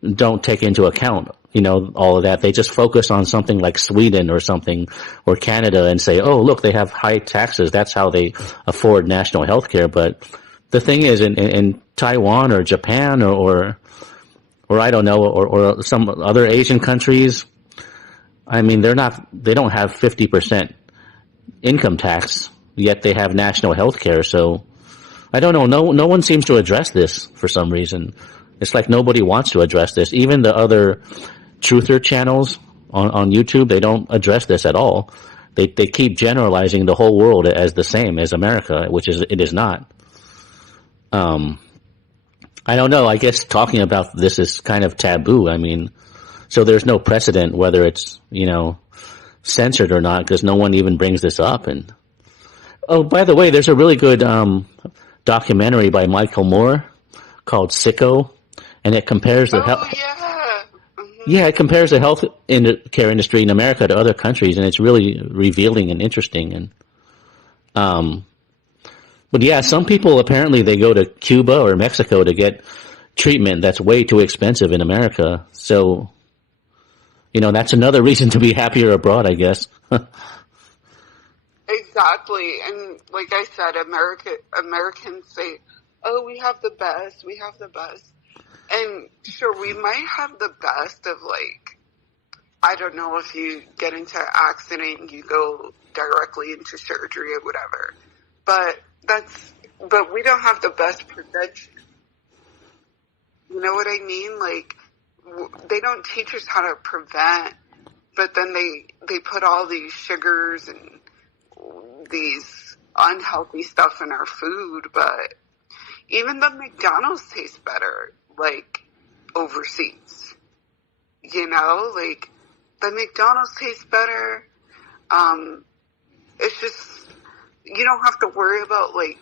don't take into account, you know, all of that. They just focus on something like Sweden or something, or Canada, and say, oh, look, they have high taxes. That's how they afford national health care. But the thing is, in Taiwan or Japan or I don't know, or some other Asian countries, I mean, they don't have 50% income tax, yet they have national health care. So I don't know. No one seems to address this for some reason. It's like nobody wants to address this. Even the other truther channels on YouTube, they don't address this at all. They keep generalizing the whole world as the same as America, which it is not. I don't know. I guess talking about this is kind of taboo. I mean, so there's no precedent whether it's, you know, censored or not, because no one even brings this up. And oh, by the way, there's a really good documentary by Michael Moore called Sicko, and it compares the Oh health. yeah. Hmm. Yeah, it compares the health care industry in America to other countries, and it's really revealing and interesting. And um, but yeah, some people apparently they go to Cuba or Mexico to get treatment that's way too expensive in America. So that's another reason to be happier abroad, I guess. Exactly. And like I said, Americans say, "Oh, we have the best. We have the best." And sure, we might have the best of like, I don't know, if you get into an accident, you go directly into surgery or whatever. But but we don't have the best prevention. You know what I mean? Like, they don't teach us how to prevent, but then they put all these sugars and these unhealthy stuff in our food. But even the McDonald's tastes better, like, overseas. Like, the McDonald's tastes better. It's just, you don't have to worry about, like,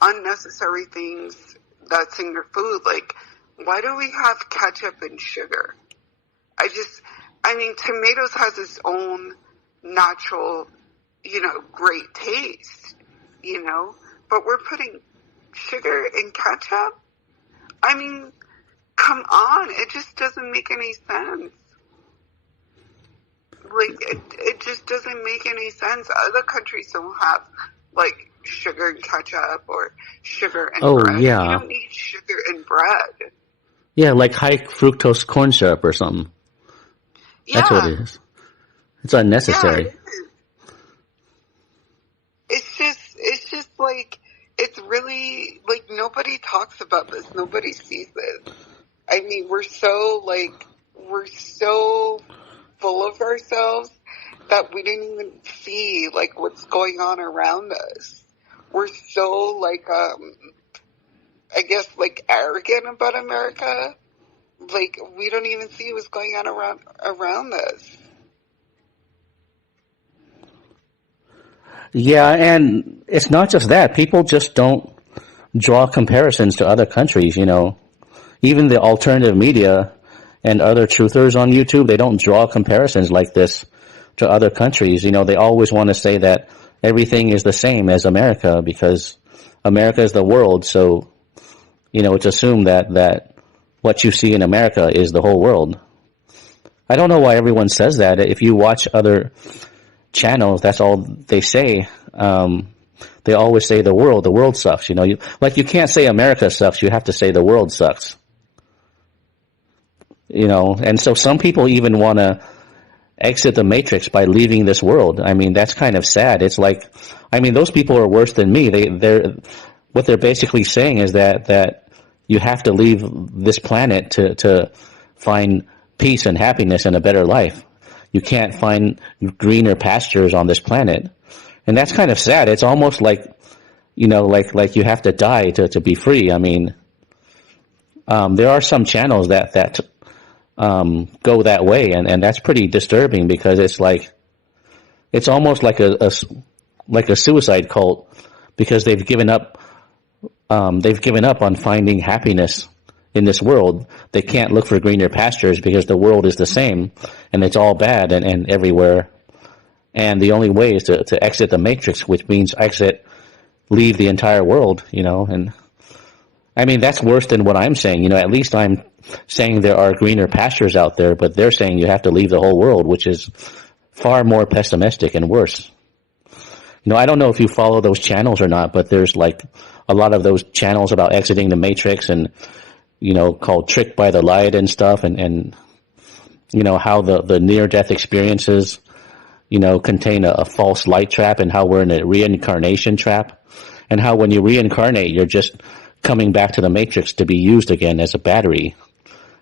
unnecessary things that's in your food. Like, why do we have ketchup and sugar? I mean, tomatoes has its own natural, great taste, but we're putting sugar in ketchup? I mean, come on, it just doesn't make any sense. Like, it just doesn't make any sense. Other countries don't have, like, sugar and ketchup or sugar and Oh bread. You yeah, don't need sugar and bread. yeah, like high fructose corn syrup or something. That's what Yeah, it is. It's yeah, unnecessary. it is. It's just like, it's really, like, nobody talks about this. Nobody sees this. I mean, we're so full of ourselves that we didn't even see, like, what's going on around us. We're so, like, I guess, like, arrogant about America. Like, we don't even see what's going on around us. Yeah, and it's not just that. People just don't draw comparisons to other countries. Even the alternative media and other truthers on YouTube, they don't draw comparisons like this to other countries. They always want to say that everything is the same as America because America is the world. So, it's assumed that what you see in America is the whole world. I don't know why everyone says that. If you watch other channels, that's all they say. They always say the world sucks. You can't say America sucks. You have to say the world sucks. And so some people even want to exit the matrix by leaving this world. I mean, that's kind of sad. It's like, I mean, those people are worse than me. What they're basically saying is that you have to leave this planet to find peace and happiness and a better life. You can't find greener pastures on this planet. And that's kind of sad. It's almost like, like you have to die to be free. I mean, there are some channels that go that way, and that's pretty disturbing because it's almost like a suicide cult because they've given up on finding happiness in this world. They can't look for greener pastures because the world is the same and it's all bad and everywhere. And the only way is to exit the matrix, which means leave the entire world, and I mean, that's worse than what I'm saying. At least I'm saying there are greener pastures out there, but they're saying you have to leave the whole world, which is far more pessimistic and worse. I don't know if you follow those channels or not, but there's like a lot of those channels about exiting the matrix and, called Tricked by the Light and stuff and how the near-death experiences, contain a false light trap and how we're in a reincarnation trap and how when you reincarnate, you're just coming back to the matrix to be used again as a battery.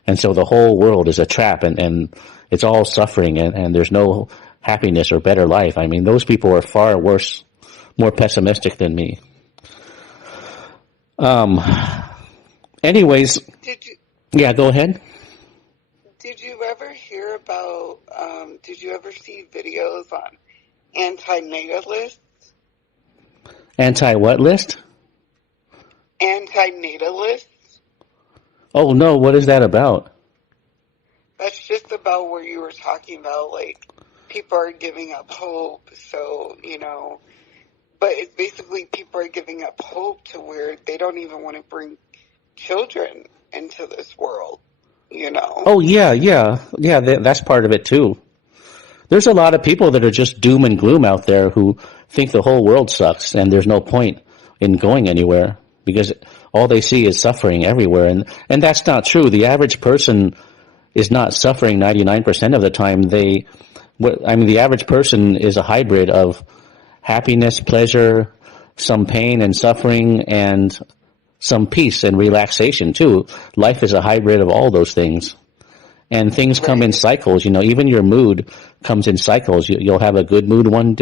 And so the whole world is a trap and it's all suffering and there's no happiness or better life. I mean, those people are far worse, more pessimistic than me. Anyways, yeah, go ahead. Did you ever hear about, did you ever see videos on antinatalists? Anti what list? Antinatalists? Oh no, what is that about? That's just about where you were talking about, like, people are giving up hope. So, but it's basically people are giving up hope to where they don't even want to bring children into this world, you know? Oh yeah, yeah, yeah. That's part of it too. There's a lot of people that are just doom and gloom out there who think the whole world sucks and there's no point in going anywhere because all they see is suffering everywhere, and that's not true. The average person is not suffering 99% of the time. The average person is a hybrid of happiness, pleasure, some pain and suffering, and some peace and relaxation too. Life is a hybrid of all those things. And things come in Right. cycles, even your mood comes in cycles. You'll have a good mood one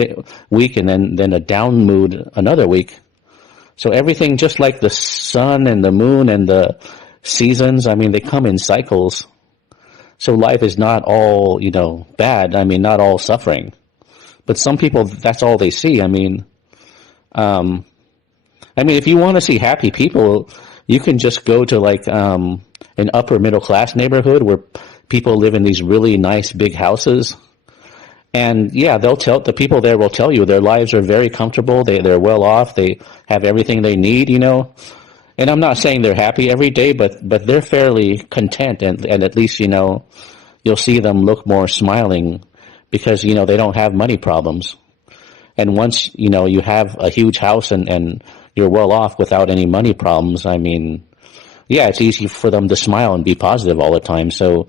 week and then a down mood another week. So everything, just like the sun and the moon and the seasons, they come in cycles. So life is not all, bad. Not all suffering. But some people, that's all they see. If you want to see happy people, you can just go to an upper middle class neighborhood where people live in these really nice big houses. And yeah, the people there will tell you their lives are very comfortable. They're well off. They have everything they need. And I'm not saying they're happy every day, but they're fairly content. And at least, you'll see them look more smiling because, they don't have money problems. And once, you have a huge house and you're well off without any money problems, yeah, it's easy for them to smile and be positive all the time. So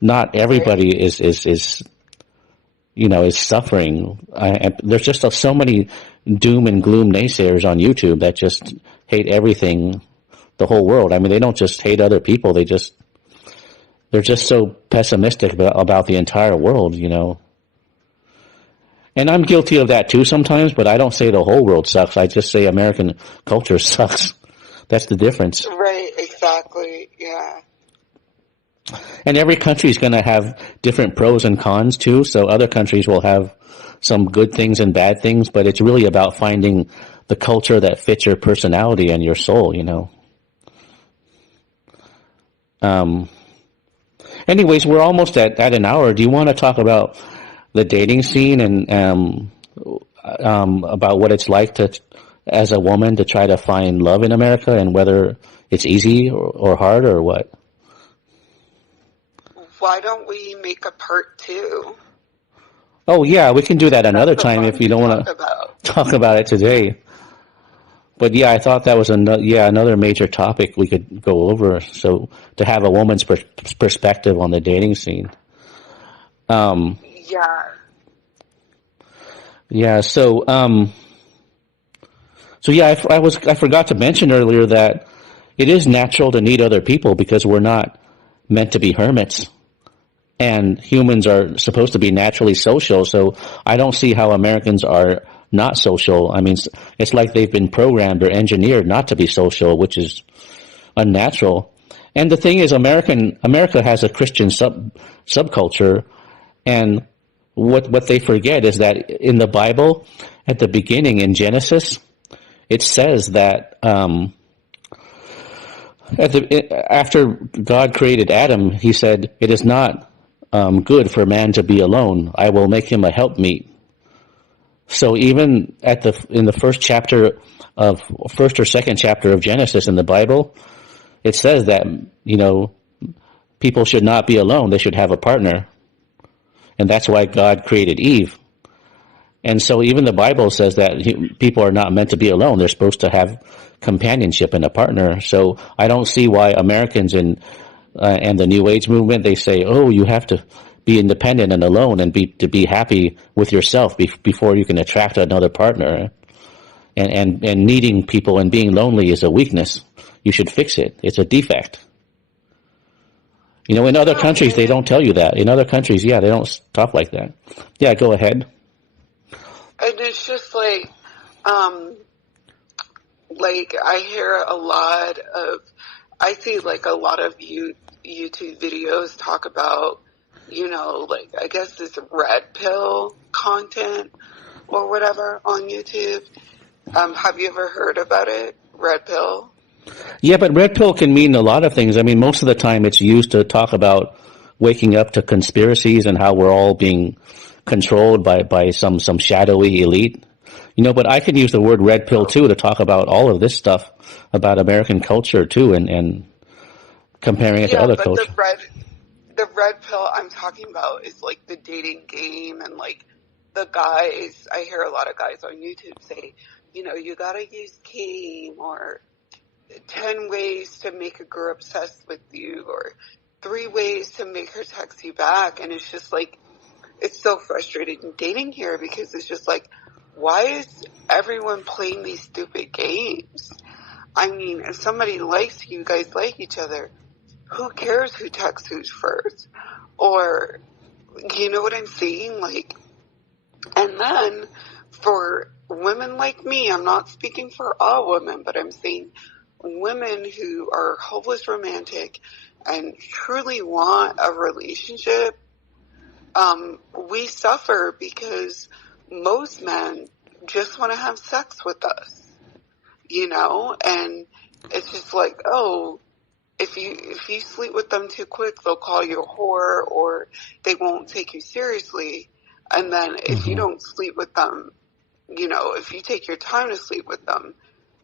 not Right. everybody is suffering. There's just so many doom and gloom naysayers on YouTube that just hate everything, the whole world. They don't just hate other people. They're just so pessimistic about the entire world. And I'm guilty of that too sometimes, but I don't say the whole world sucks. I just say American culture sucks. That's the difference. Right, exactly. Yeah. And every country is going to have different pros and cons too. So other countries will have some good things and bad things, but it's really about finding the culture that fits your personality and your soul. Um, Anyways, we're almost at an hour. Do you want to talk about the dating scene and about what it's like to, as a woman, to try to find love in America and whether it's easy or hard or what? Why don't we make a part two? Oh yeah, we can do that That's another the time if fun you to don't want talk to about. talk about it today. But yeah, I thought that was another major topic we could go over. So to have a woman's perspective on the dating scene. Um, Yeah. yeah. So yeah, I forgot to mention earlier that it is natural to need other people because we're not meant to be hermits. And humans are supposed to be naturally social, so I don't see how Americans are not social. It's like they've been programmed or engineered not to be social, which is unnatural. And the thing is, America has a Christian subculture, and what they forget is that in the Bible, at the beginning in Genesis, it says that after God created Adam, He said, "It is not good for man to be alone. I will make him a helpmeet." So even in the first or second chapter of Genesis in the Bible, it says that people should not be alone; they should have a partner, and that's why God created Eve. And so even the Bible says that people are not meant to be alone; they're supposed to have companionship and a partner. So I don't see why Americans and the New Age movement, they say, oh, you have to be independent and alone and be happy with yourself before you can attract another partner. And needing people and being lonely is a weakness. You should fix it. It's a defect. In other Yeah, countries, they don't tell you that. In other countries, yeah, they don't talk like that. Yeah, go ahead. and it's just um, I hear a lot of, I see like a lot of YouTube videos talk about, I guess this red pill content or whatever on YouTube. Have you ever heard about it? Red pill? Yeah, but red pill can mean a lot of things. I mean, most of the time it's used to talk about waking up to conspiracies and how we're all being controlled by some shadowy elite. But I can use the word red pill too to talk about all of this stuff about American culture too, and comparing it to Yeah, other but culture. the red pill I'm talking about is like the dating game, and like the guys, I hear a lot of guys on YouTube say, you gotta use game, or 10 ways to make a girl obsessed with you, or 3 ways to make her text you back. And it's just like, it's so frustrating dating here, because it's just like, why is everyone playing these stupid games? I mean, if somebody likes you, you guys like each other, who cares who texts who's first? Or, you know what I'm saying? Like, and then for women like me, I'm not speaking for all women, but I'm saying women who are hopeless romantic and truly want a relationship, we suffer because most men just want to have sex with us, and it's just like, oh, if you sleep with them too quick, they'll call you a whore, or they won't take you seriously. And then if you Hmm. don't sleep with them, if you take your time to sleep with them,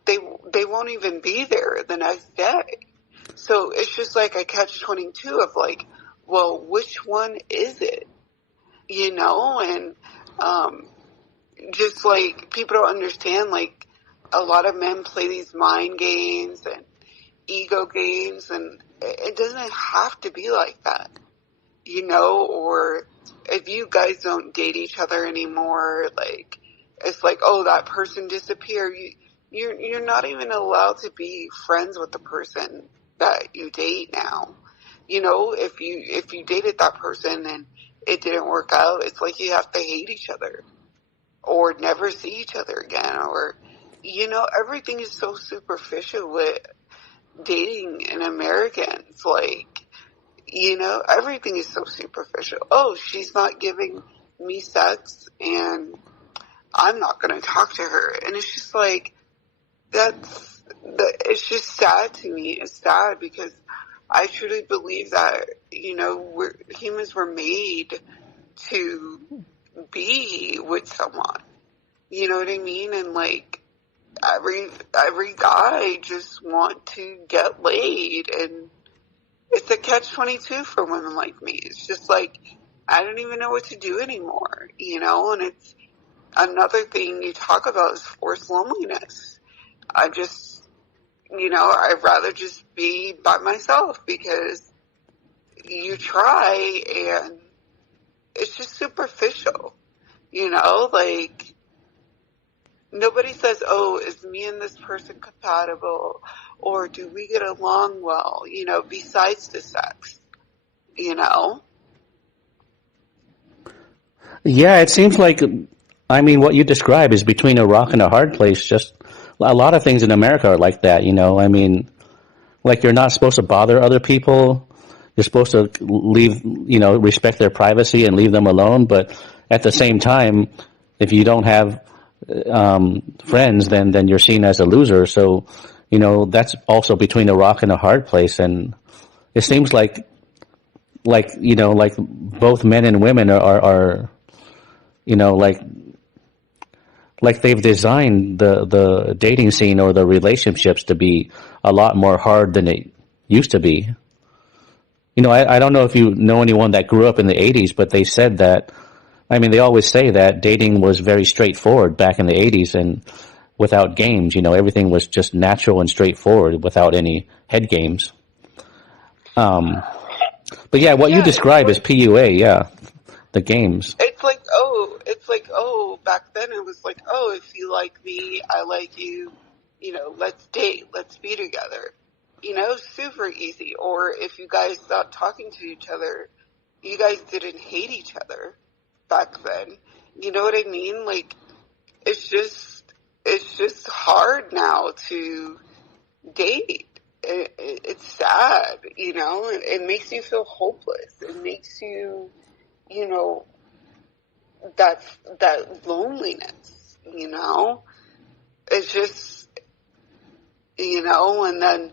they won't even be there the next day. So it's just like a catch-22 of like, well, which one is it? And um, just like people don't understand, like a lot of men play these mind games and ego games, and it doesn't have to be like that, or if you guys don't date each other anymore, like, it's like, oh, that person disappeared. You're not even allowed to be friends with the person that you date now. If you dated that person and it didn't work out, it's like you have to hate each other or never see each other again, or everything is so superficial with dating an American. It's like, everything is so superficial. Oh, she's not giving me sex, and I'm not going to talk to her. And it's just like, it's just sad to me. It's sad because I truly believe that, humans were made to be with someone. You know what I mean? And like, every guy just want to get laid, and it's a catch-22 for women like me. It's just like, I don't even know what to do anymore, and it's another thing you talk about is forced loneliness. I just, I'd rather just be by myself, because you try and it's just superficial, like, nobody says, oh, is me and this person compatible? Or do we get along well, besides the sex, you know? Yeah, it seems like, I mean, what you describe is between a rock and a hard place. Just a lot of things in America are like that. I mean, like you're not supposed to bother other people. You're supposed to leave, respect their privacy and leave them alone. But at the same time, if you don't have friends, then you're seen as a loser. So, that's also between a rock and a hard place. And it seems like both men and women are like they've designed the dating scene or the relationships to be a lot more hard than it used to be. I don't know if you know anyone that grew up in the 80s, but they said that, I mean, they always say that dating was very straightforward back in the 80s and without games. Everything was just natural and straightforward without any head games. Um, but yeah, what you Yeah, describe is PUA, yeah, the games. it's like, oh, back then it was like, oh, if you like me, I like you, let's date, let's be together. Super easy. Or if you guys stopped talking to each other, you guys didn't hate each other back then. You know what I mean? Like, it's just hard now to date. It's sad, it makes you feel hopeless. It makes you, you know, that loneliness, it's just, and then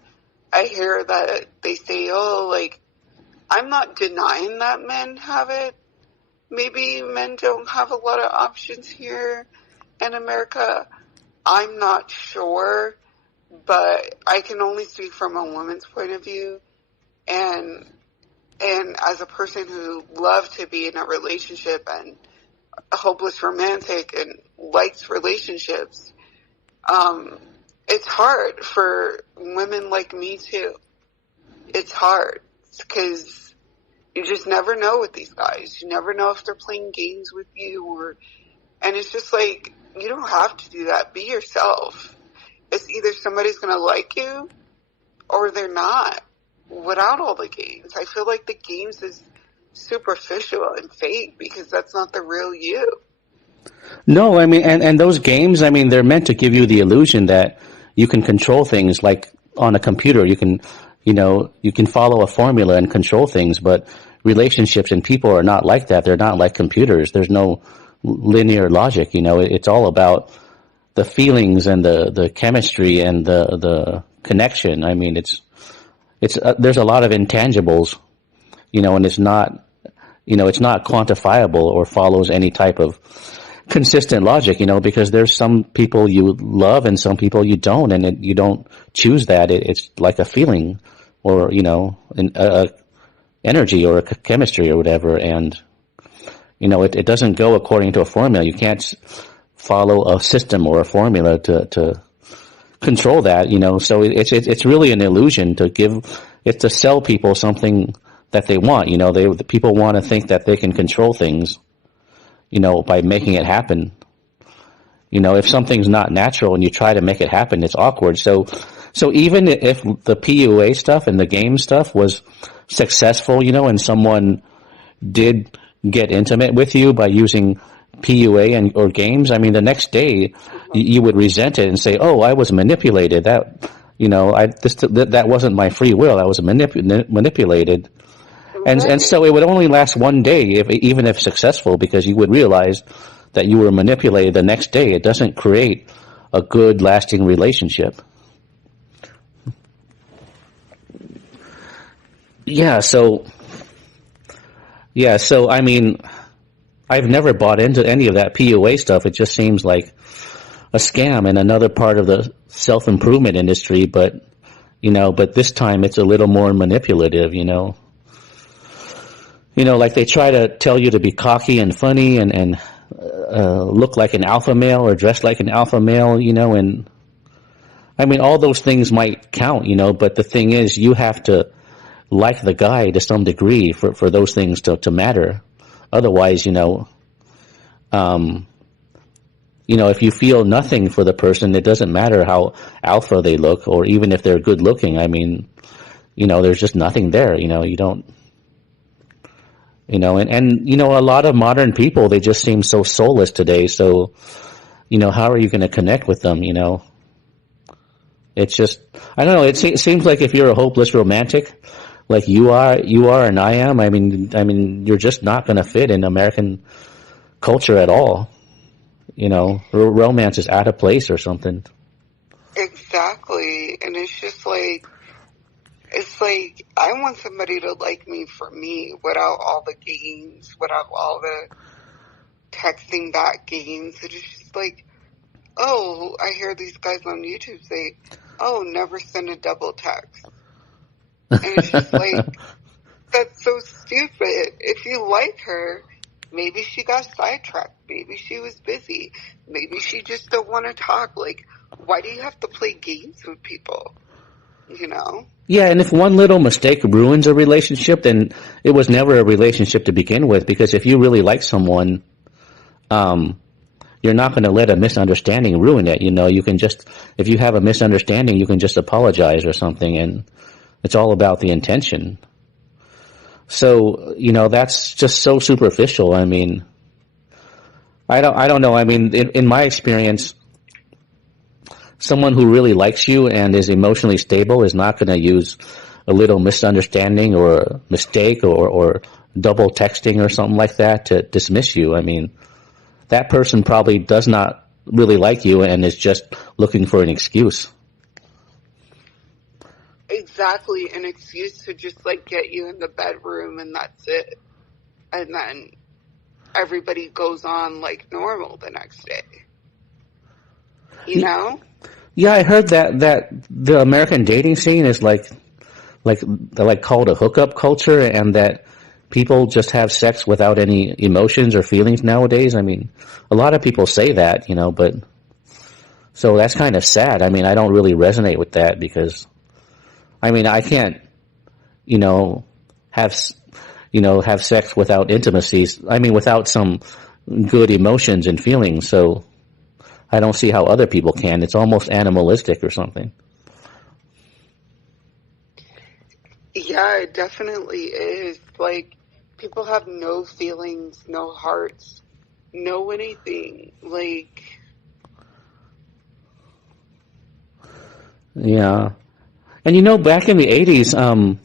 I hear that they say, oh, like, I'm not denying that men have it. Maybe men don't have a lot of options here in America. I'm not sure, but I can only speak from a woman's point of view. And as a person who loves to be in a relationship and a hopeless romantic and likes relationships, it's hard for women like me too. It's hard because you just never know with these guys. You never know if they're playing games with you and it's just like, you don't have to do that. Be yourself. It's either somebody's going to like you or they're not, without all the games. I feel like the games is superficial and fake because that's not the real you. No, I mean, and those games, I mean, they're meant to give you the illusion that you can control things like on a computer. You can, you can follow a formula and control things, but relationships and people are not like that. They're not like computers. There's no linear logic, it's all about the feelings and the chemistry and the connection. I mean, it's there's a lot of intangibles, and it's not quantifiable or follows any type of consistent logic, because there's some people you love and some people you don't, and you don't choose that. It's like a feeling or, an energy or a chemistry or whatever. And, it doesn't go according to a formula. You can't follow a system or a formula to control that, so it's really an illusion it's to sell people something that they want. The people want to think that they can control things, by making it happen. If something's not natural and you try to make it happen, it's awkward. So even if the PUA stuff and the game stuff was successful, and someone did get intimate with you by using PUA or games, I mean, the next day you would resent it and say, "Oh, I was manipulated. That, that wasn't my free will. I was manipulated." And so it would only last one day, even if successful, because you would realize that you were manipulated the next day. It doesn't create a good, lasting relationship. So I mean, I've never bought into any of that PUA stuff. It just seems like a scam and another part of the self-improvement industry, but this time it's a little more manipulative, like they try to tell you to be cocky and funny and look like an alpha male or dress like an alpha male, and I mean, all those things might count, but the thing is, you have to like the guy to some degree for those things to matter. Otherwise, if you feel nothing for the person, it doesn't matter how alpha they look, or even if they're good looking. I mean, there's just nothing there. You don't. And a lot of modern people, they just seem so soulless today. So, how are you going to connect with them? It's just, I don't know. It seems like if you're a hopeless romantic, like you are and I am, I mean, you're just not going to fit in American culture at all. Romance is out of place or something. Exactly. And it's just like, I want somebody to like me for me without all the games, without all the texting back games. It's just like, oh, I hear these guys on YouTube say, oh, never send a double text. And it's just like, that's so stupid. If you like her, maybe she got sidetracked. Maybe she was busy. Maybe she just don't want to talk. Like, why do you have to play games with people? Yeah, and if one little mistake ruins a relationship, then it was never a relationship to begin with. Because if you really like someone, you're not going to let a misunderstanding ruin it. You can just, if you have a misunderstanding, you can just apologize or something, and it's all about the intention. So, that's just so superficial. I mean, I don't know. I mean, in my experience, someone who really likes you and is emotionally stable is not going to use a little misunderstanding or a mistake or double texting or something like that to dismiss you. I mean, that person probably does not really like you and is just looking for an excuse. exactly an excuse to just like get you in the bedroom and that's it. And then everybody goes on like normal the next day. You know? Yeah, I heard that the American dating scene is like they're like called a hookup culture, and that people just have sex without any emotions or feelings nowadays. I mean, a lot of people say that, but so that's kind of sad. I mean, I don't really resonate with that because I mean, I can't, have have sex without intimacies. I mean, without some good emotions and feelings. So I don't see how other people can. It's almost animalistic or something. Yeah, it definitely is. Like, people have no feelings, no hearts, no anything. Like, Yeah. And back in the 80s,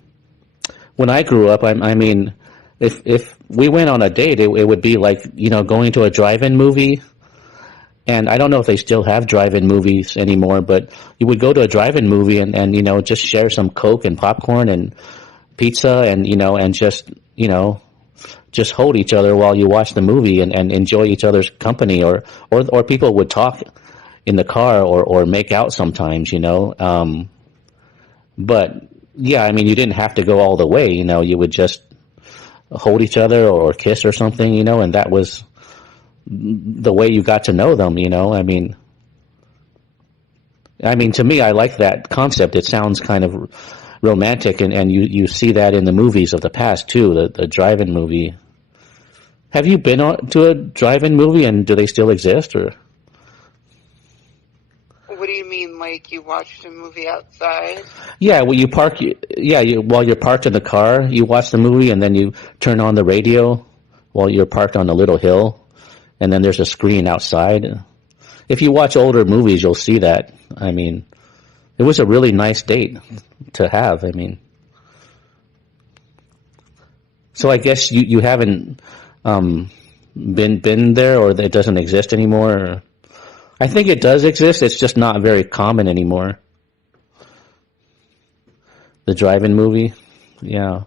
when I grew up, I mean, if we went on a date, it would be like, going to a drive-in movie. And I don't know if they still have drive-in movies anymore, but you would go to a drive-in movie and just share some Coke and popcorn and pizza and just hold each other while you watch the movie and enjoy each other's company, or people would talk in the car or make out sometimes. But yeah, I mean, you didn't have to go all the way, you would just hold each other or kiss or something, and that was the way you got to know them. I mean, to me, I like that concept. It sounds kind of romantic, and you see that in the movies of the past too, the drive-in movie. Have you been to a drive-in movie, and do they still exist, or? what do you mean, like you watched a movie outside? Yeah, well, while you're parked in the car, you watch the movie, and then you turn on the radio while you're parked on a little hill, and then there's a screen outside. If you watch older movies, you'll see that. I mean, it was a really nice date to have. I mean, so I guess you haven't been there, or it doesn't exist anymore. Or, I think it does exist. It's just not very common anymore. The drive-in movie, yeah.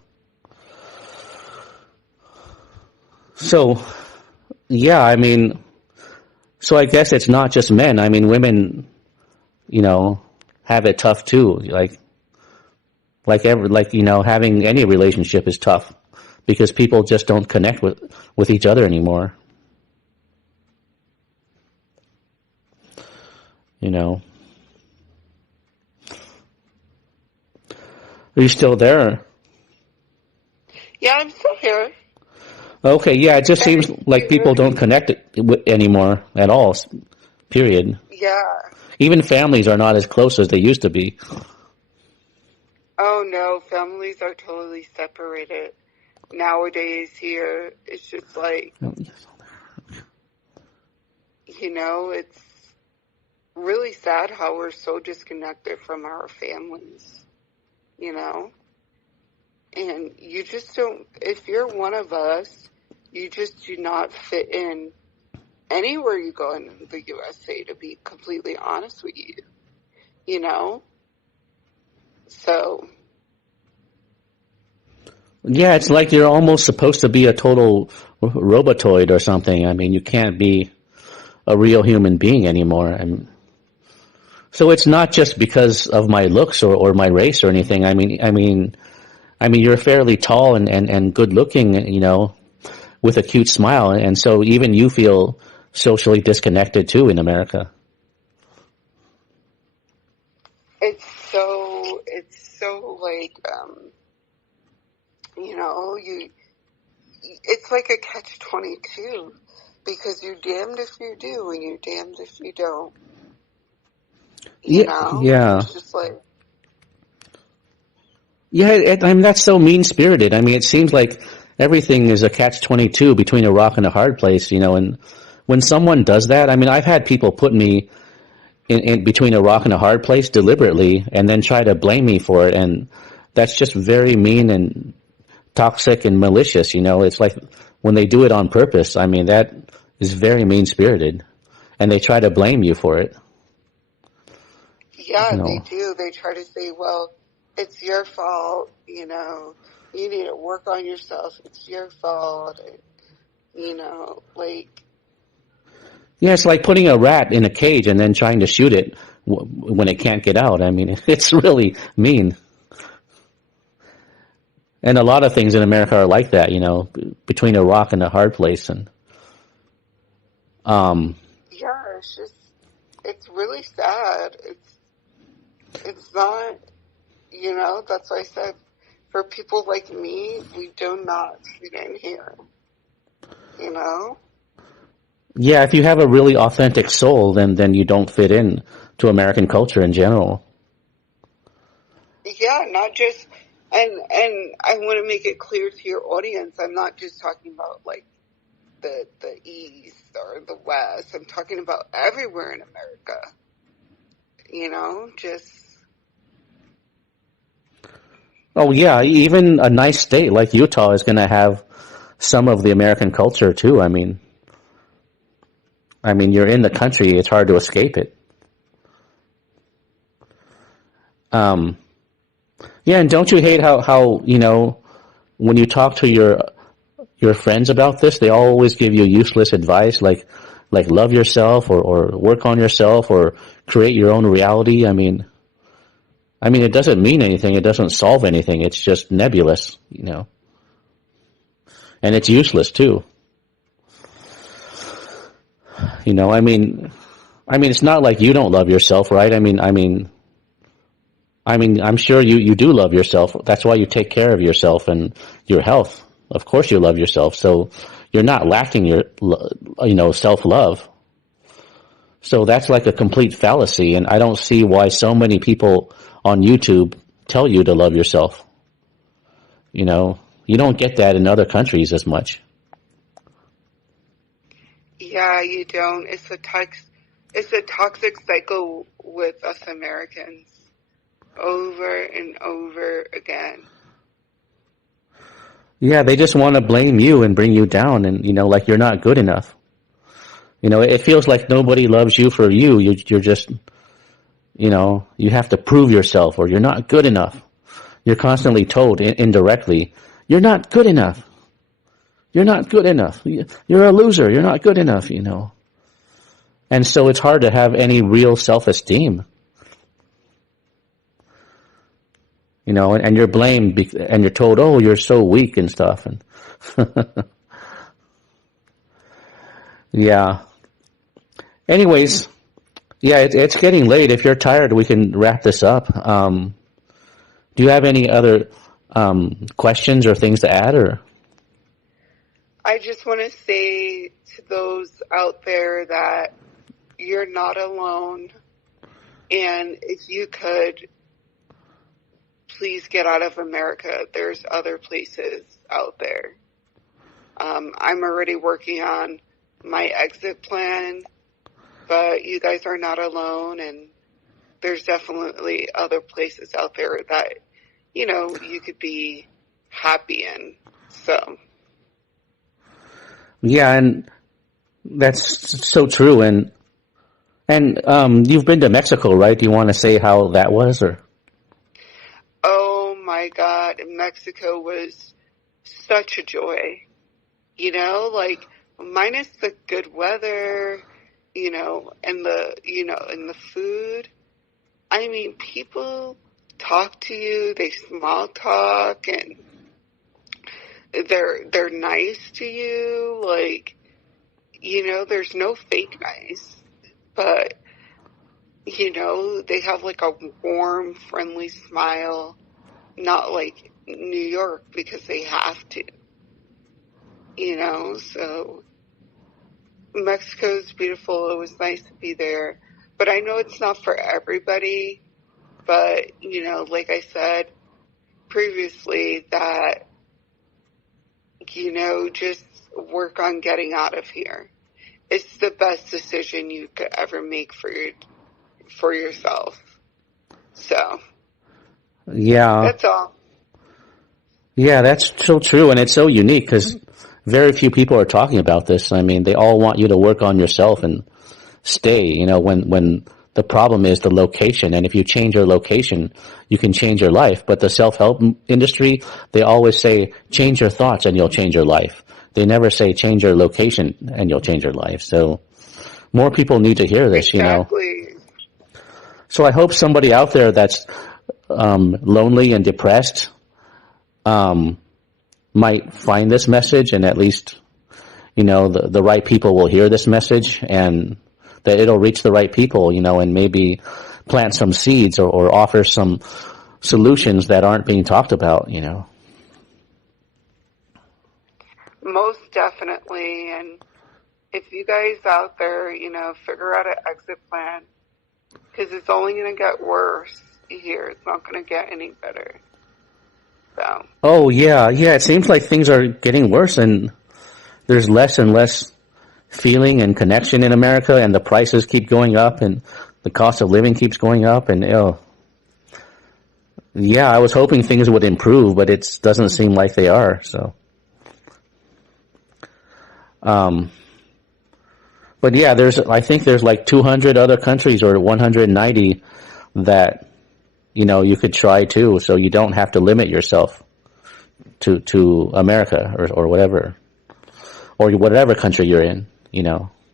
So, yeah, I mean, so I guess it's not just men. I mean, women, have it tough too. Having any relationship is tough because people just don't connect with each other anymore. Are you still there? Yeah, I'm still here. Okay, yeah, it just seems like people don't connect anymore at all, period. Yeah. Even families are not as close as they used to be. Oh no, families are totally separated. Nowadays here, it's just like, it's really sad how we're so disconnected from our families, And you just don't, if you're one of us, you just do not fit in anywhere you go in the USA, to be completely honest with you, So. Yeah, it's like you're almost supposed to be a total robotoid or something. I mean, you can't be a real human being anymore. So it's not just because of my looks or my race or anything. I mean, you're fairly tall and good looking, with a cute smile. And so even you feel socially disconnected too in America. It's so like, it's like a catch-22 because you're damned if you do and you're damned if you don't. Yeah. It's just like. Yeah, I mean, that's so mean-spirited. I mean, it seems like everything is a catch-22 between a rock and a hard place, and when someone does that, I mean, I've had people put me in between a rock and a hard place deliberately and then try to blame me for it, and that's just very mean and toxic and malicious, It's like when they do it on purpose, I mean, that is very mean-spirited, and they try to blame you for it. Yeah, they do. They try to say, well, it's your fault, you need to work on yourself. It's your fault. Like, Yeah, it's like putting a rat in a cage and then trying to shoot it when it can't get out. I mean, it's really mean. And a lot of things in America are like that, between a rock and a hard place. And yeah, it's really sad. It's not, that's why I said, for people like me, we do not fit in here, yeah, if you have a really authentic soul, then you don't fit in to American culture in general. Yeah, not just, and I want to make it clear to your audience, I'm not just talking about like the East or the West. I'm talking about everywhere in America. Just. Oh yeah, even a nice state like Utah is going to have some of the American culture too. I mean, you're in the country; it's hard to escape it. Yeah, and don't you hate how when you talk to your friends about this, they always give you useless advice like love yourself or work on yourself or create your own reality. I mean, it doesn't mean anything. It doesn't solve anything. It's just nebulous, and it's useless too. It's not like you don't love yourself, right? I'm sure you do love yourself. That's why you take care of yourself and your health. Of course you love yourself. So you're not lacking your, self-love. So that's like a complete fallacy. And I don't see why so many people on YouTube tell you to love yourself. You don't get that in other countries as much. Yeah, you don't. It's a toxic cycle with us Americans over and over again. Yeah, they just want to blame you and bring you down and, like you're not good enough. It feels like nobody loves you for you. You're just, you have to prove yourself or you're not good enough. You're constantly told indirectly, you're not good enough. You're not good enough. You're a loser. You're not good enough, And so it's hard to have any real self-esteem. And you're blamed and you're told, oh, you're so weak and stuff. And yeah. Anyways, yeah, it's getting late. If you're tired, we can wrap this up. Do you have any other questions or things to add? Or I just want to say to those out there that you're not alone. And if you could, please get out of America. There's other places out there. I'm already working on my exit plan, but you guys are not alone, and there's definitely other places out there that, you could be happy in. So. Yeah, and that's so true. And you've been to Mexico, right? Do you want to say how that was, or? Oh my God, Mexico was such a joy, minus the good weather, and the food. People talk to you, they small talk, and they're nice to you, there's no fake nice, but they have like a warm, friendly smile, not like New York because they have to, so Mexico's beautiful. It was nice to be there, but I know it's not for everybody, but, like I said previously that, just work on getting out of here. It's the best decision you could ever make for yourself. So, yeah, that's all. Yeah, that's so true, and it's so unique because very few people are talking about this. They all want you to work on yourself and stay. When The problem is the location, and if you change your location, you can change your life. But the self-help industry, they always say, change your thoughts and you'll change your life. They never say, change your location and you'll change your life. So more people need to hear this, Exactly. So I hope somebody out there that's lonely and depressed might find this message, and at least, the right people will hear this message, and that it'll reach the right people, and maybe plant some seeds or offer some solutions that aren't being talked about, Most definitely. And if you guys out there, figure out an exit plan, because it's only going to get worse here. It's not going to get any better. So. Oh, yeah. It seems like things are getting worse, and there's less and less feeling and connection in America, and the prices keep going up, and the cost of living keeps going up, and yeah, I was hoping things would improve, but it doesn't seem like they are. So, but yeah, I think there's like 200 other countries or 190 that you could try too. So you don't have to limit yourself to America or whatever, or whatever country you're in.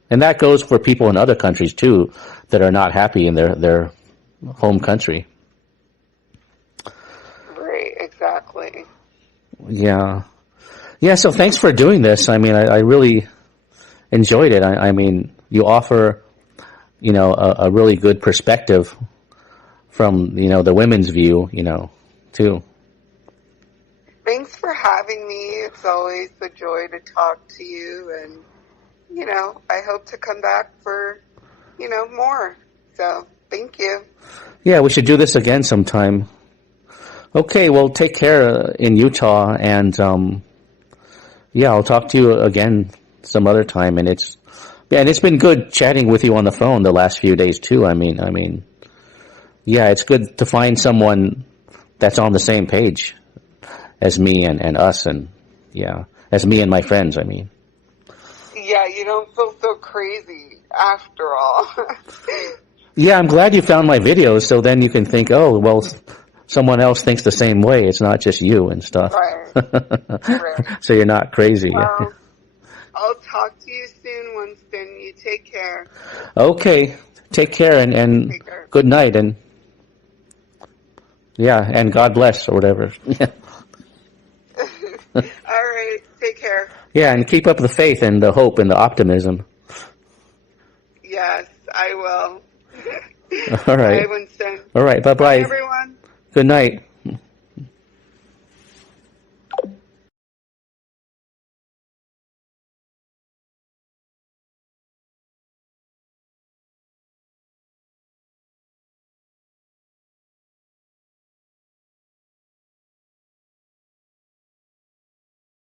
And that goes for people in other countries too that are not happy in their home country. Right, exactly. Yeah. So thanks for doing this. I mean, I really enjoyed it. I mean, you offer, a really good perspective from, the women's view, too. Thanks for having me. It's always a joy to talk to you, and I hope to come back for, more. So, thank you. Yeah, we should do this again sometime. Okay, well, take care in Utah, and I'll talk to you again some other time. And it's been good chatting with you on the phone the last few days too. I mean, yeah, it's good to find someone that's on the same page as me and us, and as me and my friends. I mean. Yeah, you don't feel so crazy after all. Yeah, I'm glad you found my videos, so then you can think, oh, well, someone else thinks the same way. It's not just you and stuff. Right. So you're not crazy. Well, I'll talk to you soon, Winston. You take care. Okay. Take care, and Take care. Good night, and and God bless, or whatever. All right. Take care. Yeah, and keep up the faith and the hope and the optimism. Yes, I will. All right. Bye, Winston. All right. Bye-bye. Bye, everyone. Good night.